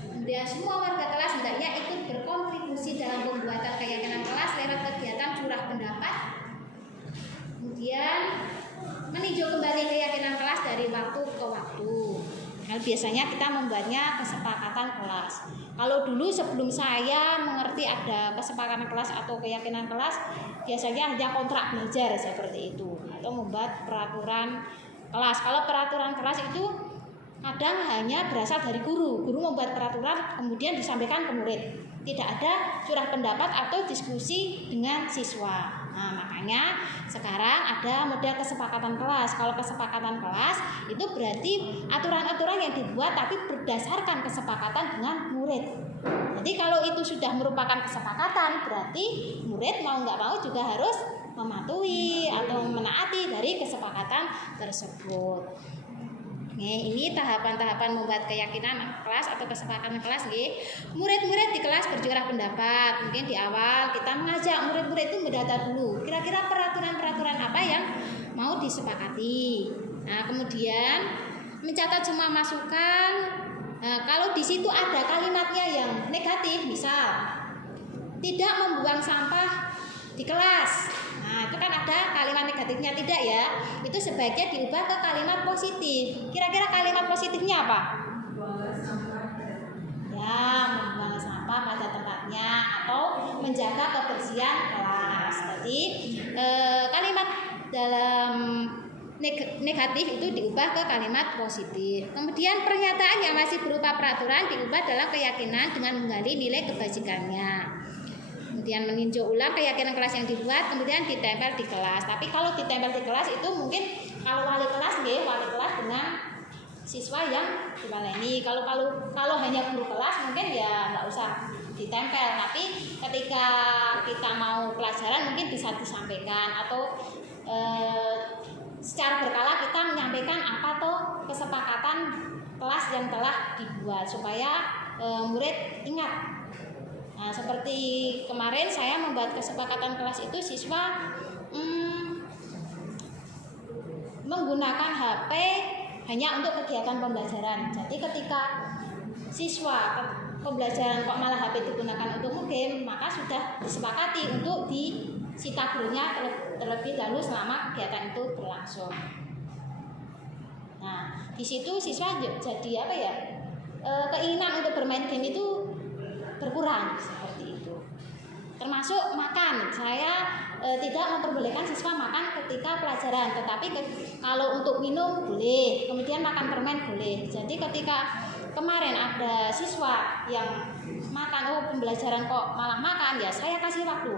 Kemudian semua warga kelas hendaknya ikut berkontribusi dalam pembuatan keyakinan kelas lewat kegiatan curah pendapat. Kemudian meninjau kembali keyakinan kelas dari waktu ke waktu. Nah, biasanya kita membuatnya kesepakatan kelas. Kalau dulu sebelum saya mengerti ada kesepakatan kelas atau keyakinan kelas, biasanya hanya kontrak belajar seperti itu atau membuat peraturan kelas. Kalau peraturan kelas itu kadang hanya berasal dari guru. Guru membuat peraturan kemudian disampaikan ke murid. Tidak ada curah pendapat atau diskusi dengan siswa. Nah, makanya sekarang ada model kesepakatan kelas. Kalau kesepakatan kelas itu berarti aturan-aturan yang dibuat tapi berdasarkan kesepakatan dengan murid. Jadi kalau itu sudah merupakan kesepakatan, berarti murid mau nggak mau juga harus mematuhi atau menaati dari kesepakatan tersebut. Ini tahapan-tahapan membuat keyakinan kelas atau kesepakatan kelas. Murid-murid di kelas bercurah pendapat. Mungkin di awal kita mengajak murid-murid itu mendata dulu kira-kira peraturan-peraturan apa yang mau disepakati. Nah, kemudian mencatat semua masukan. Nah, kalau di situ ada kalimatnya yang negatif, misal tidak membuang sampah di kelas. Nah, itu kan ada kalimat negatifnya, tidak ya? Itu sebaiknya diubah ke kalimat positif. Kira-kira kalimat positifnya apa? Ya, membuang sampah pada tempatnya atau menjaga kebersihan kelas. Jadi kalimat dalam negatif itu diubah ke kalimat positif. Kemudian pernyataan yang masih berupa peraturan diubah dalam keyakinan dengan menggali nilai kebajikannya. Kemudian meninjau ulang keyakinan kelas yang dibuat, kemudian ditempel di kelas. Tapi kalau ditempel di kelas itu mungkin kalau wali kelas dengan siswa yang dibaleni. Kalau hanya guru kelas mungkin ya nggak usah ditempel. Tapi ketika kita mau pelajaran mungkin bisa disampaikan atau secara berkala kita menyampaikan apa toh kesepakatan kelas yang telah dibuat supaya murid ingat. Nah, seperti kemarin saya membuat kesepakatan kelas itu siswa menggunakan HP hanya untuk kegiatan pembelajaran. Jadi ketika siswa pembelajaran kok malah HP digunakan untuk game, maka sudah disepakati untuk disita gurunya terlebih dahulu selama kegiatan itu berlangsung. Nah, di situ siswa jadi apa ya? Keinginan untuk bermain game itu berkurang seperti itu. Termasuk makan, saya tidak memperbolehkan siswa makan ketika pelajaran, tetapi kalau untuk minum boleh, kemudian makan permen boleh. Jadi ketika kemarin ada siswa yang makan, pembelajaran kok malah makan, ya saya kasih waktu.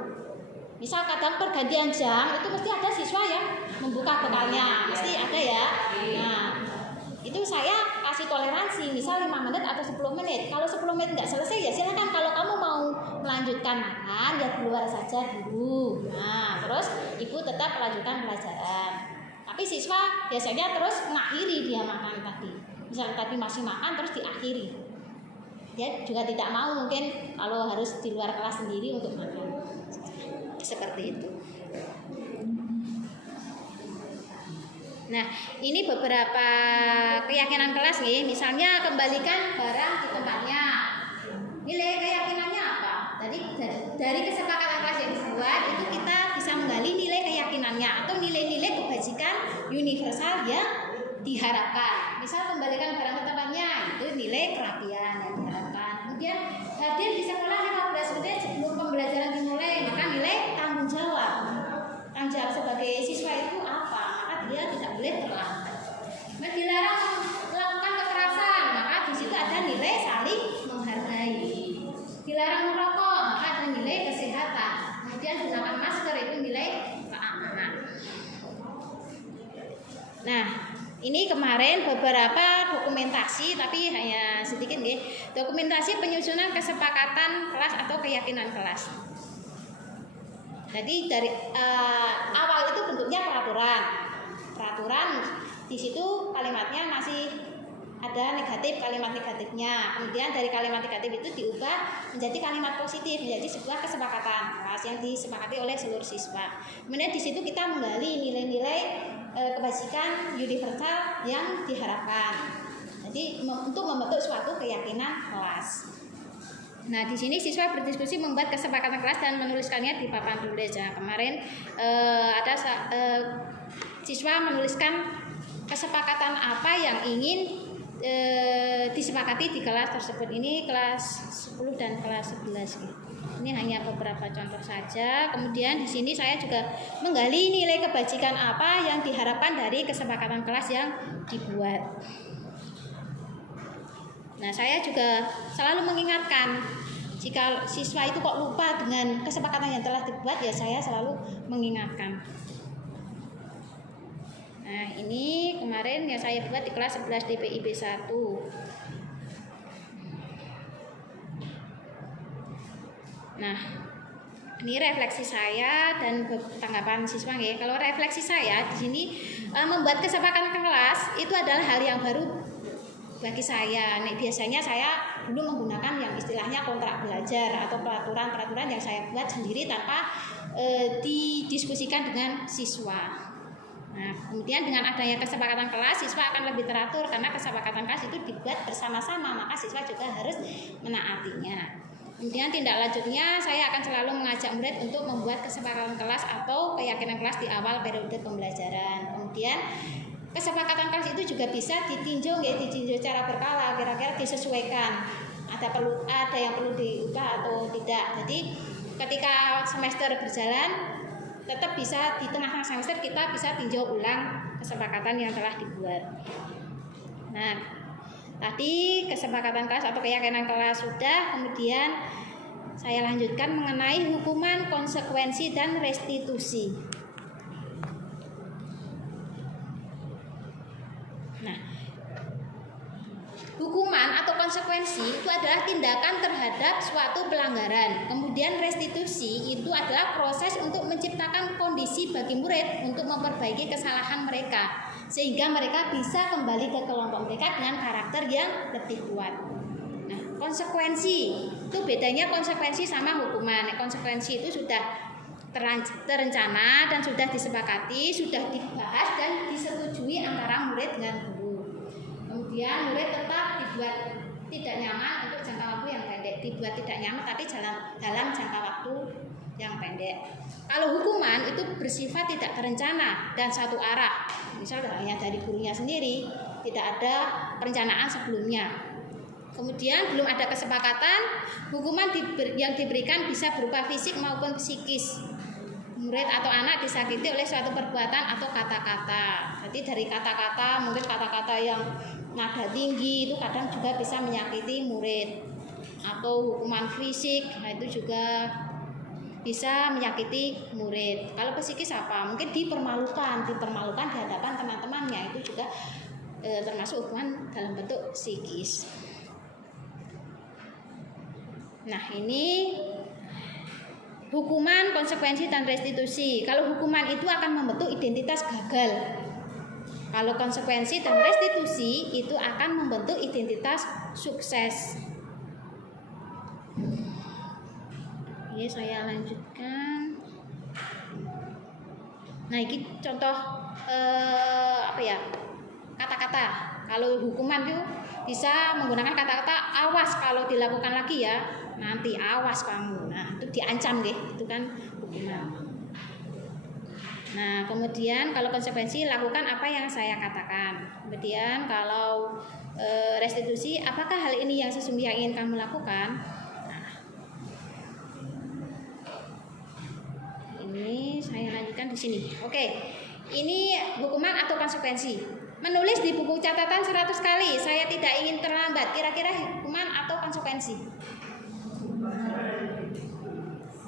Misal kadang pergantian jam itu mesti ada siswa yang membuka bekalnya, mesti ada ya. Nah, itu saya kasih toleransi, misal 5 menit atau 10 menit. Kalau 10 menit nggak selesai ya silakan, kalau kamu mau melanjutkan makan ya keluar saja dulu. Nah, terus ibu tetap melanjutkan pelajaran. Tapi siswa biasanya terus mengakhiri dia makan tadi. Misal tadi masih makan terus diakhiri. Dia juga tidak mau mungkin kalau harus di luar kelas sendiri untuk makan. Seperti itu. Nah, ini beberapa keyakinan kelas nih. Misalnya kembalikan barang di tempatnya. Nilai keyakinannya apa? Dari kesepakatan kelas yang dibuat itu kita bisa menggali nilai keyakinannya atau nilai-nilai kebajikan universal yang diharapkan. Misal kembalikan barang ke tempatnya, itu nilai kerapian yang diharapkan. Kemudian hadir di sekolah 15 menit sebelum pembelajaran dimulai, maka nilai tanggung jawab. Tanggung jawab sebagai siswa itu apa? Dia tidak boleh terlambat. Nah, dilarang melakukan kekerasan, maka di situ ada nilai saling menghargai. Dilarang merokok, maka ada nilai kesehatan. Kemudian gunakan masker, itu nilai keamanan. Nah, ini kemarin beberapa dokumentasi, tapi hanya sedikit nih. Dokumentasi penyusunan kesepakatan kelas atau keyakinan kelas. Jadi dari awal itu bentuknya peraturan di situ kalimatnya masih ada negatif, kalimat negatifnya. Kemudian dari kalimat negatif itu diubah menjadi kalimat positif, menjadi sebuah kesepakatan kelas yang disepakati oleh seluruh siswa. Kemudian di situ kita menggali nilai-nilai kebajikan universal yang diharapkan. Jadi untuk membentuk suatu keyakinan kelas. Nah, di sini siswa berdiskusi membuat kesepakatan kelas dan menuliskannya di papan tulis. Nah, kemarin ada siswa menuliskan kesepakatan apa yang ingin disepakati di kelas tersebut. Ini kelas 10 dan kelas 11. Ini hanya beberapa contoh saja. Kemudian di sini saya juga menggali nilai kebajikan apa yang diharapkan dari kesepakatan kelas yang dibuat. Nah, saya juga selalu mengingatkan jika siswa itu kok lupa dengan kesepakatan yang telah dibuat, ya saya selalu mengingatkan. Nah, ini kemarin yang saya buat di kelas 11 DPIB 1. Nah, ini refleksi saya dan tanggapan siswa ya. Kalau refleksi saya di sini membuat kesepakatan kelas itu adalah hal yang baru bagi saya. Nih, biasanya saya dulu menggunakan yang istilahnya kontrak belajar atau peraturan-peraturan yang saya buat sendiri tanpa didiskusikan dengan siswa. Nah, kemudian dengan adanya kesepakatan kelas, siswa akan lebih teratur karena kesepakatan kelas itu dibuat bersama-sama, maka siswa juga harus menaatinya. Kemudian tindak lanjutnya, saya akan selalu mengajak murid untuk membuat kesepakatan kelas atau keyakinan kelas di awal periode pembelajaran. Kemudian kesepakatan kelas itu juga bisa ditinjau, ya, ditinjau secara berkala, kira-kira disesuaikan. Ada yang perlu diubah atau tidak. Jadi ketika semester berjalan, tetap bisa di tengah-tengah semester kita bisa tinjau ulang kesepakatan yang telah dibuat. Nah, tadi kesepakatan kelas atau keyakinan kelas sudah, kemudian saya lanjutkan mengenai hukuman, konsekuensi, dan restitusi. Nah, hukuman atau konsekuensi itu adalah tindakan terhadap suatu pelanggaran. Kemudian restitusi itu adalah proses untuk menciptakan kondisi bagi murid untuk memperbaiki kesalahan mereka, sehingga mereka bisa kembali ke kelompok mereka dengan karakter yang lebih kuat. Nah, konsekuensi itu bedanya konsekuensi sama hukuman. Nah, konsekuensi itu sudah terencana dan sudah disepakati, sudah dibahas dan disetujui antara murid dengan guru. Kemudian murid tetap dibuat tidak nyaman untuk jangka waktu yang pendek, dibuat tidak nyaman tapi dalam jangka waktu yang pendek. Kalau hukuman itu bersifat tidak terencana dan satu arah, misalnya hanya dari gurunya sendiri, tidak ada perencanaan sebelumnya. Kemudian belum ada kesepakatan, hukuman yang diberikan bisa berupa fisik maupun psikis. Murid atau anak disakiti oleh suatu perbuatan atau kata-kata. Jadi dari kata-kata, mungkin kata-kata yang nada tinggi itu kadang juga bisa menyakiti murid. Atau hukuman fisik, nah itu juga bisa menyakiti murid. Kalau psikis apa? Mungkin dipermalukan di hadapan teman-temannya, itu juga termasuk hukuman dalam bentuk psikis. Nah, ini hukuman, konsekuensi, dan restitusi. Kalau hukuman itu akan membentuk identitas gagal. Kalau konsekuensi dan restitusi itu akan membentuk identitas sukses. Oke, saya lanjutkan. Nah, ini contoh kata-kata. Kalau hukuman itu bisa menggunakan kata-kata awas kalau dilakukan lagi ya, nanti awas kamu. Nah, itu diancam deh, itu kan hukuman. Nah, kemudian kalau konsekuensi lakukan apa yang saya katakan. Kemudian kalau restitusi, apakah hal ini yang sesungguhnya ingin kamu lakukan? Nah, ini saya lanjutkan di sini. Oke, ini hukuman atau konsekuensi. Menulis di buku catatan 100 kali, saya tidak ingin terlambat. Kira-kira hukuman atau konsekuensi?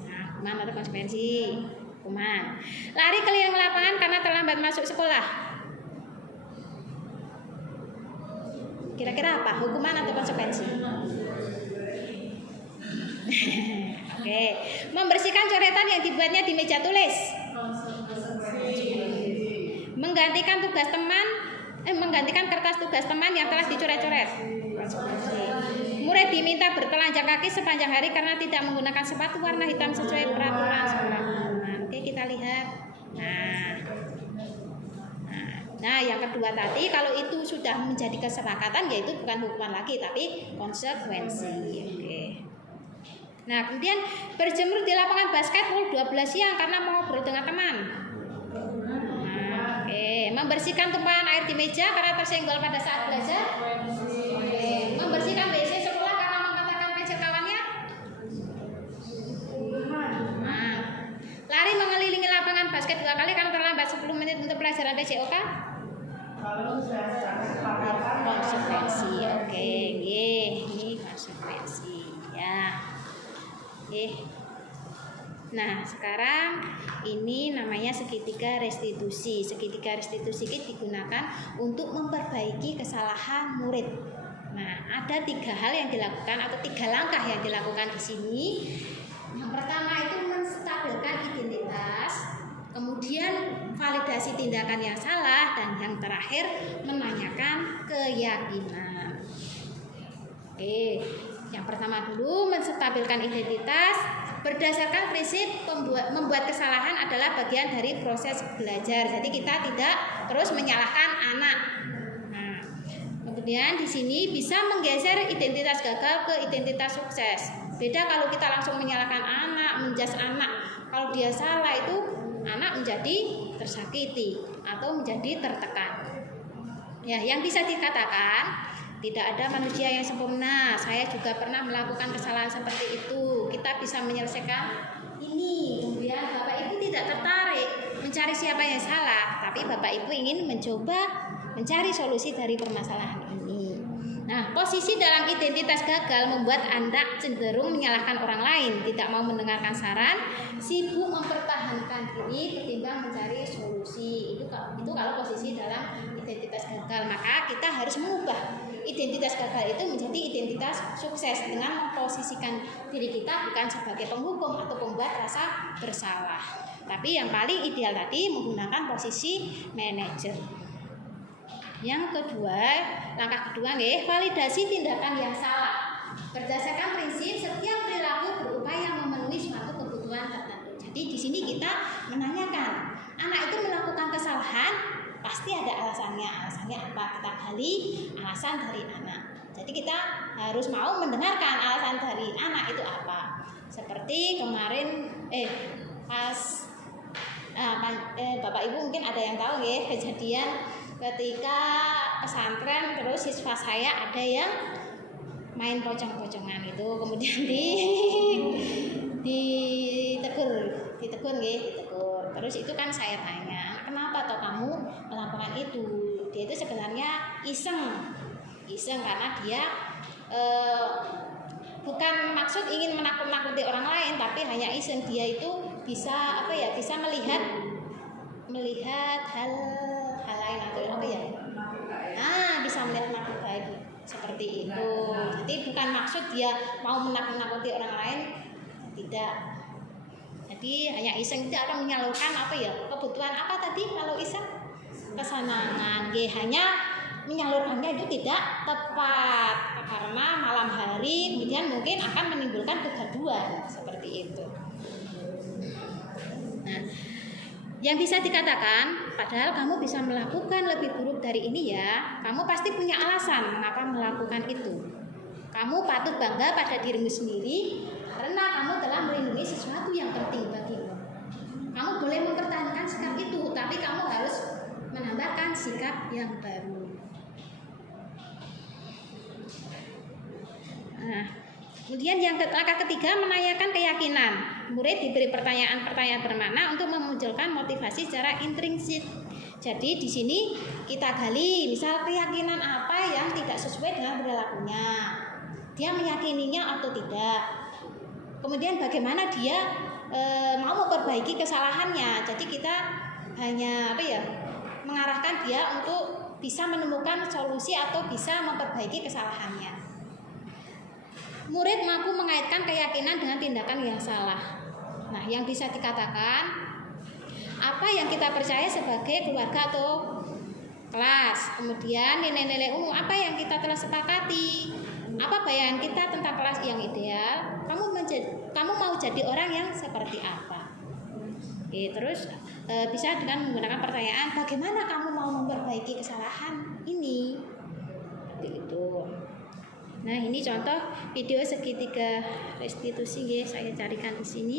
Nah, hukuman atau konsekuensi? Hukuman. Lari keliling lapangan karena terlambat masuk sekolah. Kira-kira apa? Hukuman atau konsekuensi? Oke. Membersihkan coretan yang dibuatnya di meja tulis. Menggantikan kertas tugas teman yang telah dicoret-coret. Murid diminta bertelanjang kaki sepanjang hari karena tidak menggunakan sepatu warna hitam sesuai peraturan sekolah. Oke, kita lihat. Nah, yang kedua tadi, kalau itu sudah menjadi kesepakatan, yaitu bukan hukuman lagi, tapi konsekuensi. Oke. Nah, kemudian berjemur di lapangan basket pukul 12 siang karena mau ngobrol dengan teman. Oke. Membersihkan tumpahan air di meja karena tersenggol pada saat belajar. Oke. Membersihkan WC sekolah karena mengatakan pacar kawannya. Nah. Lari mengelilingi lapangan basket 2 kali karena terlambat 10 menit untuk pelajaran PJOK. Kalau saya kesepakatan Konsekuensi. Oke, ini konsekuensi ya. Nah, sekarang ini namanya segitiga restitusi. Segitiga restitusi ini digunakan untuk memperbaiki kesalahan murid. Nah, ada 3 hal yang dilakukan atau 3 langkah yang dilakukan di sini. Yang pertama itu menstabilkan identitas, kemudian validasi tindakan yang salah, dan yang terakhir menanyakan keyakinan. Oke, yang pertama dulu menstabilkan identitas. Berdasarkan prinsip membuat kesalahan adalah bagian dari proses belajar. Jadi kita tidak terus menyalahkan anak. Nah, kemudian di sini bisa menggeser identitas gagal ke identitas sukses. Beda kalau kita langsung menyalahkan anak, menjas anak. Kalau dia salah itu anak menjadi tersakiti atau menjadi tertekan. Ya, yang bisa dikatakan tidak ada manusia yang sempurna. Saya juga pernah melakukan kesalahan seperti itu. Kita bisa menyelesaikan ini. Kemudian Bapak Ibu tidak tertarik mencari siapa yang salah, tapi Bapak Ibu ingin mencoba mencari solusi dari permasalahan ini. Nah, posisi dalam identitas gagal membuat Anda cenderung menyalahkan orang lain, tidak mau mendengarkan saran, sibuk mempertahankan diri ketimbang mencari solusi. Itu kalau posisi dalam identitas gagal. Maka kita harus mengubah identitas gagal itu menjadi identitas sukses dengan memposisikan diri kita bukan sebagai penghukum atau pembuat rasa bersalah, tapi yang paling ideal tadi menggunakan posisi manajer. Yang kedua, langkah kedua nih, validasi tindakan yang salah. Berdasarkan prinsip setiap perilaku berupaya memenuhi suatu kebutuhan tertentu. Jadi di sini kita menanyakan, anak itu melakukan kesalahan, pasti ada alasannya. Alasannya apa? Kita gali alasan dari anak. Jadi kita harus mau mendengarkan alasan dari anak itu apa. Seperti kemarin Bapak Ibu mungkin ada yang tahu ya, kejadian ketika pesantren terus siswa saya ada yang main pocong-pocongan itu, kemudian ditegur. Terus itu kan saya tanya, kenapa toh kamu melakukan itu? Dia itu sebenarnya iseng karena dia bukan maksud ingin menakut-nakuti orang lain, tapi hanya iseng. Dia itu bisa melihat hal lain atau bisa melihat makhluk gaib seperti itu. Jadi bukan maksud dia mau menakut-nakuti orang lain, tidak. Jadi hanya iseng, itu akan menyalurkan kebutuhan apa tadi kalau iseng? Kesenangan. Hanya menyalurkannya itu tidak tepat karena malam hari kemudian mungkin akan menimbulkan kegaduhan seperti itu. Nah, yang bisa dikatakan, padahal kamu bisa melakukan lebih buruk dari ini ya. Kamu pasti punya alasan mengapa melakukan itu. Kamu patut bangga pada dirimu sendiri karena kamu telah melindungi sesuatu yang penting bagimu. Kamu boleh mempertahankan sikap itu, tapi kamu harus menambahkan sikap yang baru. Nah, kemudian langkah ketiga, menanyakan keyakinan. Murid diberi pertanyaan-pertanyaan bermakna untuk memunculkan motivasi secara intrinsik. Jadi di sini kita gali, misal keyakinan apa yang tidak sesuai dengan perilakunya. Dia meyakininya atau tidak. Kemudian bagaimana dia mau memperbaiki kesalahannya. Jadi kita hanya mengarahkan dia untuk bisa menemukan solusi atau bisa memperbaiki kesalahannya. Murid mampu mengaitkan keyakinan dengan tindakan yang salah. Nah, yang bisa dikatakan, apa yang kita percaya sebagai keluarga atau kelas, kemudian nilai-nilai umum apa yang kita telah sepakati, apa bayangan kita tentang kelas yang ideal, kamu mau jadi orang yang seperti apa. Terus bisa dengan menggunakan pertanyaan, bagaimana kamu mau memperbaiki kesalahan ini, seperti itu. Nah, ini contoh video segitiga restitusi ya, saya carikan di sini.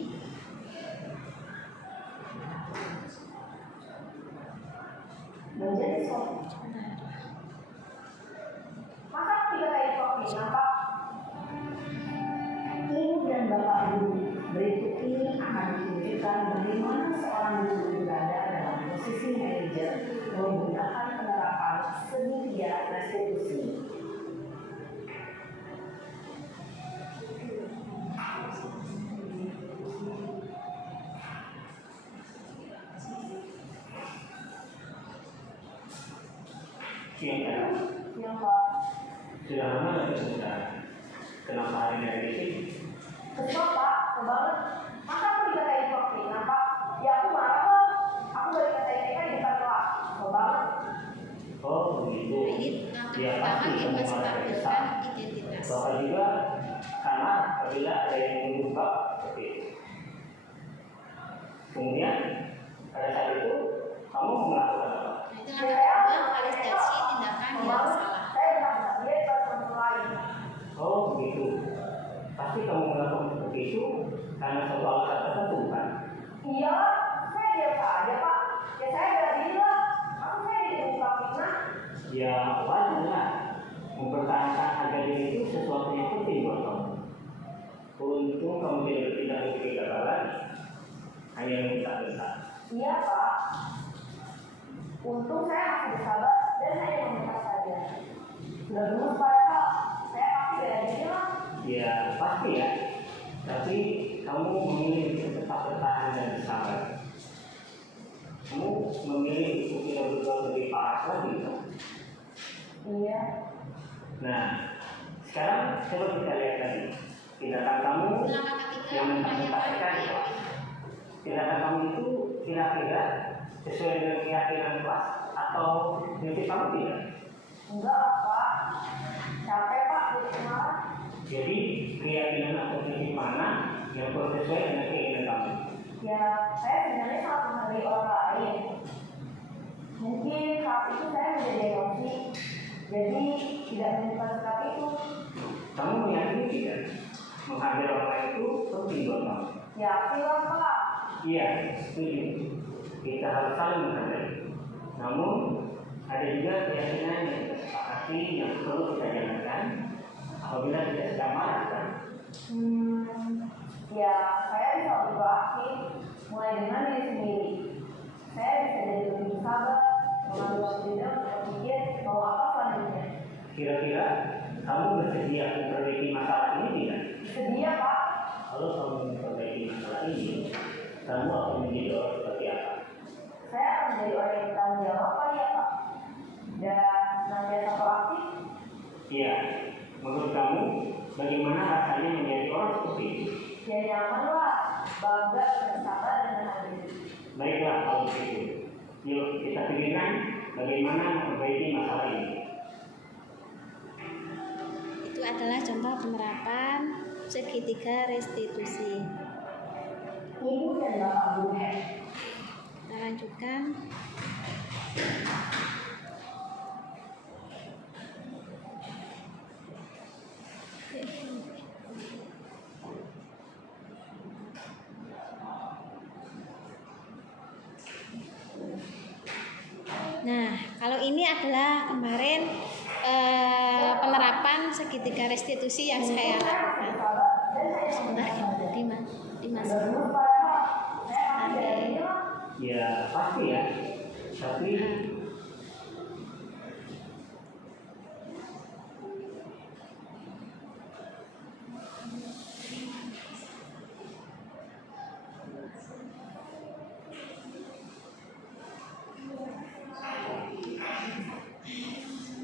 Belajar menunjukkan bagaimana seorang guru berada dalam posisi manajer menggunakan penerapan segitiga restitusi. Yang Pak. Sudah lama nggak sebentar? Kenapa hari dari sini? Kesel Pak, kebanget. Masa aku dikatain penghinaan Pak? Ya aku marah kok. Aku dari katain mereka di depan kelas. Kebanget. Oh begitu. Ini langkah Ya pertama pasti yang kamu masih merasa stabilkan kesal. identitas. Bapak juga karena apabila ada yang mengubah seperti itu. Kemudian pada saat itu kamu melakukan apa? Nah, itu langkah kedua, validasi tindakan yang salah. Saya benar-benar dia ke teman lain. Oh begitu. Pasti kamu melakukan seperti itu karena suatu alasan tertentu kan? Iya, saya biasa aja Pak. Ya saya bela diri lah. Aku saya dibuka fitnah. Ya wajar lah. Mempertahankan harga diri itu sesuatu yang penting buat kamu. Untung kamu tidak lebih gagal lagi. Hanya minta-minta. Iya Pak. Untung saya masih bersabar dan hanya meminta saja. Sudah dulu Pak, saya pasti bela diri lah. Ya pasti ya. Tapi kamu memilih untuk tetap bertahan dan bersabar. Kamu memilih untuk tidak berbuat lebih parah lagi kan? Iya. Nah, sekarang coba kita lihat tadi tindakan kamu Langkah ketiga, yang mentah-mentah menanyakan sekali. Tindakan kamu itu kira-kira sesuai dengan keyakinan kelas atau prinsip kamu tidak? Enggak Pak. Capek Pak jadi marah. Jadi keyakinan atau prinsip mana yang sesuai dengan keinginan kamu? Ya, saya sebenarnya sangat menghargai orang lain. Mungkin saat itu saya menjadi emosi, jadi tidak menyukai sikap itu. Kamu meyakini tidak? Menghargai orang lain itu penting buat kamu. Yakin lah Pak. Iya, setuju. Kita harus saling menghargai. Namun ada juga keyakinan yang kita sepakati yang perlu kita jalankan apabila kita sedang marah kan? Ya, saya bisa berubah aktif mulai dengan diri sendiri. Saya bisa jadi lebih sabar, mengambil waktu untuk berpikir mau apa selanjutnya. Kira-kira kamu bersedia memperbaiki masalah ini tidak? Sedia Pak. Kalau kamu memperbaiki masalah ini, kamu akan menjadi orang seperti apa? Saya akan menjadi orang yang bertanggung jawab kali ya Pak. Dan senantiasa proaktif. Iya, menurut kamu bagaimana rasanya menjadi orang seperti itu? Ya nyaman lah, bangga dan sabar dengan hal ini. Baiklah kalau begitu. Yuk kita pikirkan bagaimana memperbaiki masalah ini. Itu adalah contoh penerapan segitiga restitusi. Ibu dan Bapak Guru. Kita lanjutkan. Nah, kalau ini adalah kemarin penerapan segitiga restitusi yang saya lakukan. Sebentar ya, Dimas. Ya pasti ya. Tapi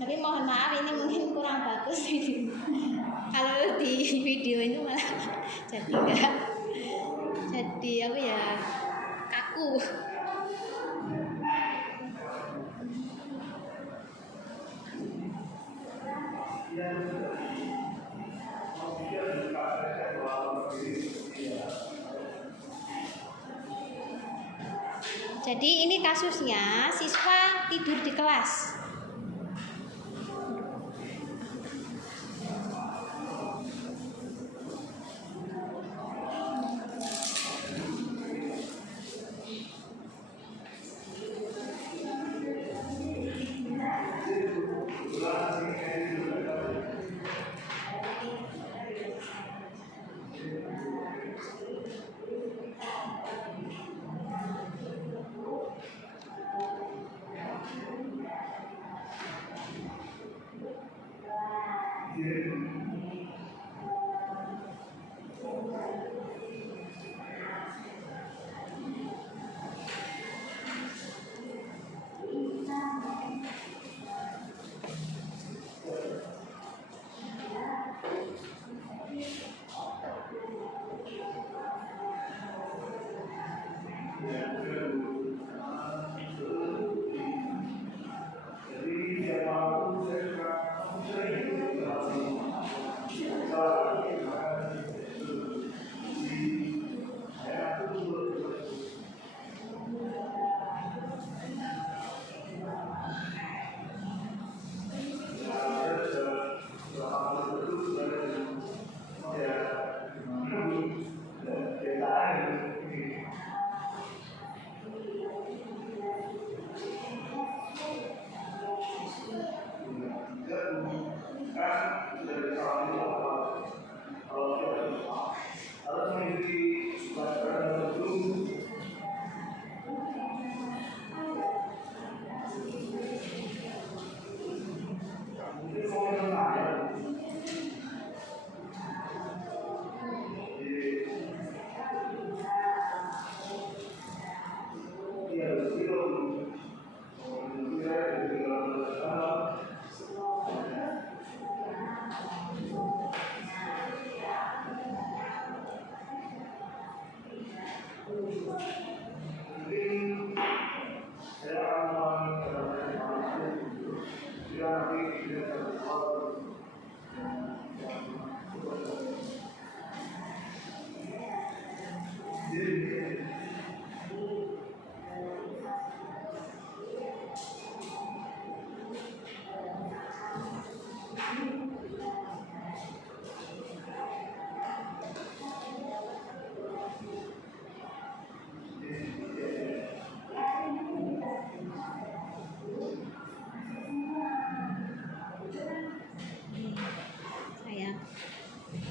Tapi mohon maaf ini mungkin kurang bagus ini. Kalau di video itu malah jadi enggak jadi apa ya kaku. Jadi ini kasusnya siswa tidur di kelas.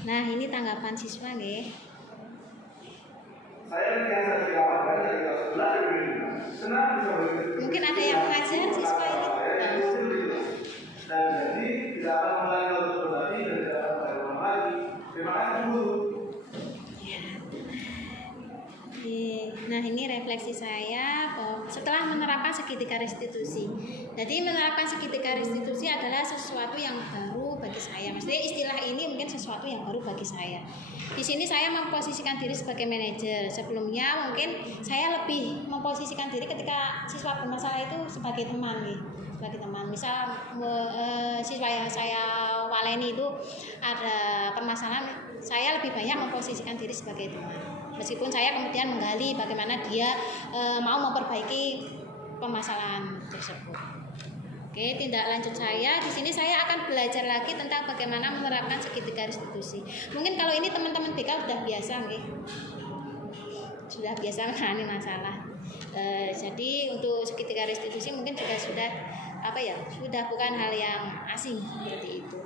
Nah, ini tanggapan siswa nggih. Saya biasa didapatkan dari kelas 11 senang bisa begitu. Mungkin ada yang mengajar siswa ini. Dan jadi tidak akan mulai untuk berbagi dan tidak akan mulai ulang lagi. Terima kasih guru. Nah, ini refleksi saya setelah menerapkan segitiga restitusi. Jadi menerapkan segitiga restitusi adalah sesuatu yang baru bagi saya. Maksudnya istilah ini mungkin sesuatu yang baru bagi saya. Di sini saya memposisikan diri sebagai manajer. Sebelumnya mungkin saya lebih memposisikan diri ketika siswa bermasalah itu sebagai teman nih. Sebagai teman. Misal siswa yang saya waleni itu ada permasalahan, saya lebih banyak memposisikan diri sebagai teman. Meskipun saya kemudian menggali bagaimana dia mau memperbaiki permasalahan tersebut. Oke, tindak lanjut saya di sini saya akan belajar lagi tentang bagaimana menerapkan segitiga restitusi. Mungkin kalau ini teman-teman BK sudah biasa, nih, sudah biasa menangani masalah. Jadi untuk segitiga restitusi mungkin juga sudah sudah bukan hal yang asing seperti itu.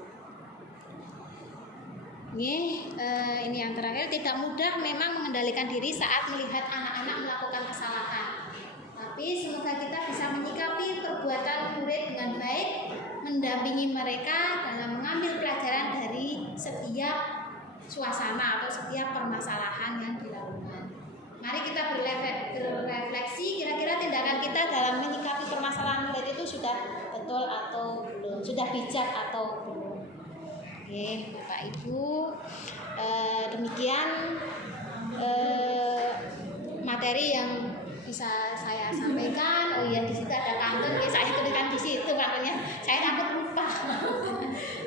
Ini yang terakhir, tidak mudah memang mengendalikan diri saat melihat anak-anak melakukan kesalahan. Tapi semoga kita bisa menyikapi perbuatan murid dengan baik, mendampingi mereka dalam mengambil pelajaran dari setiap suasana atau setiap permasalahan yang dilakukan. Mari kita berrefleksi, kira-kira tindakan kita dalam menyikapi permasalahan murid itu sudah betul atau belum, sudah bijak atau belum. Oke, Bapak Ibu, demikian materi yang bisa saya sampaikan. Oh iya, di situ ada pantun, saya tuliskan di situ makanya saya takut lupa.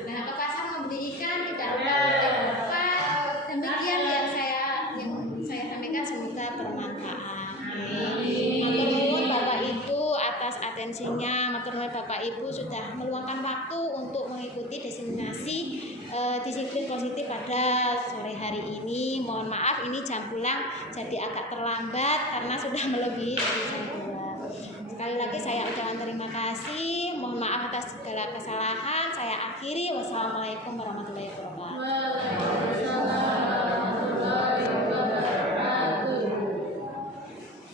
Nah, ke pasar membeli ikan tidak lupa. Demikian yang saya sampaikan, semoga bermanfaat. Matur nuwun Bapak Ibu atas atensinya. Matur nuwun Bapak Ibu sudah meluangkan waktu untuk mengikuti diseminasi disiplin positif pada sore hari ini. Mohon maaf ini jam pulang jadi agak terlambat karena sudah melebihi dari jam 2. Sekali lagi saya ucapkan terima kasih. Mohon maaf atas segala kesalahan. Saya akhiri. Wassalamualaikum warahmatullahi wabarakatuh.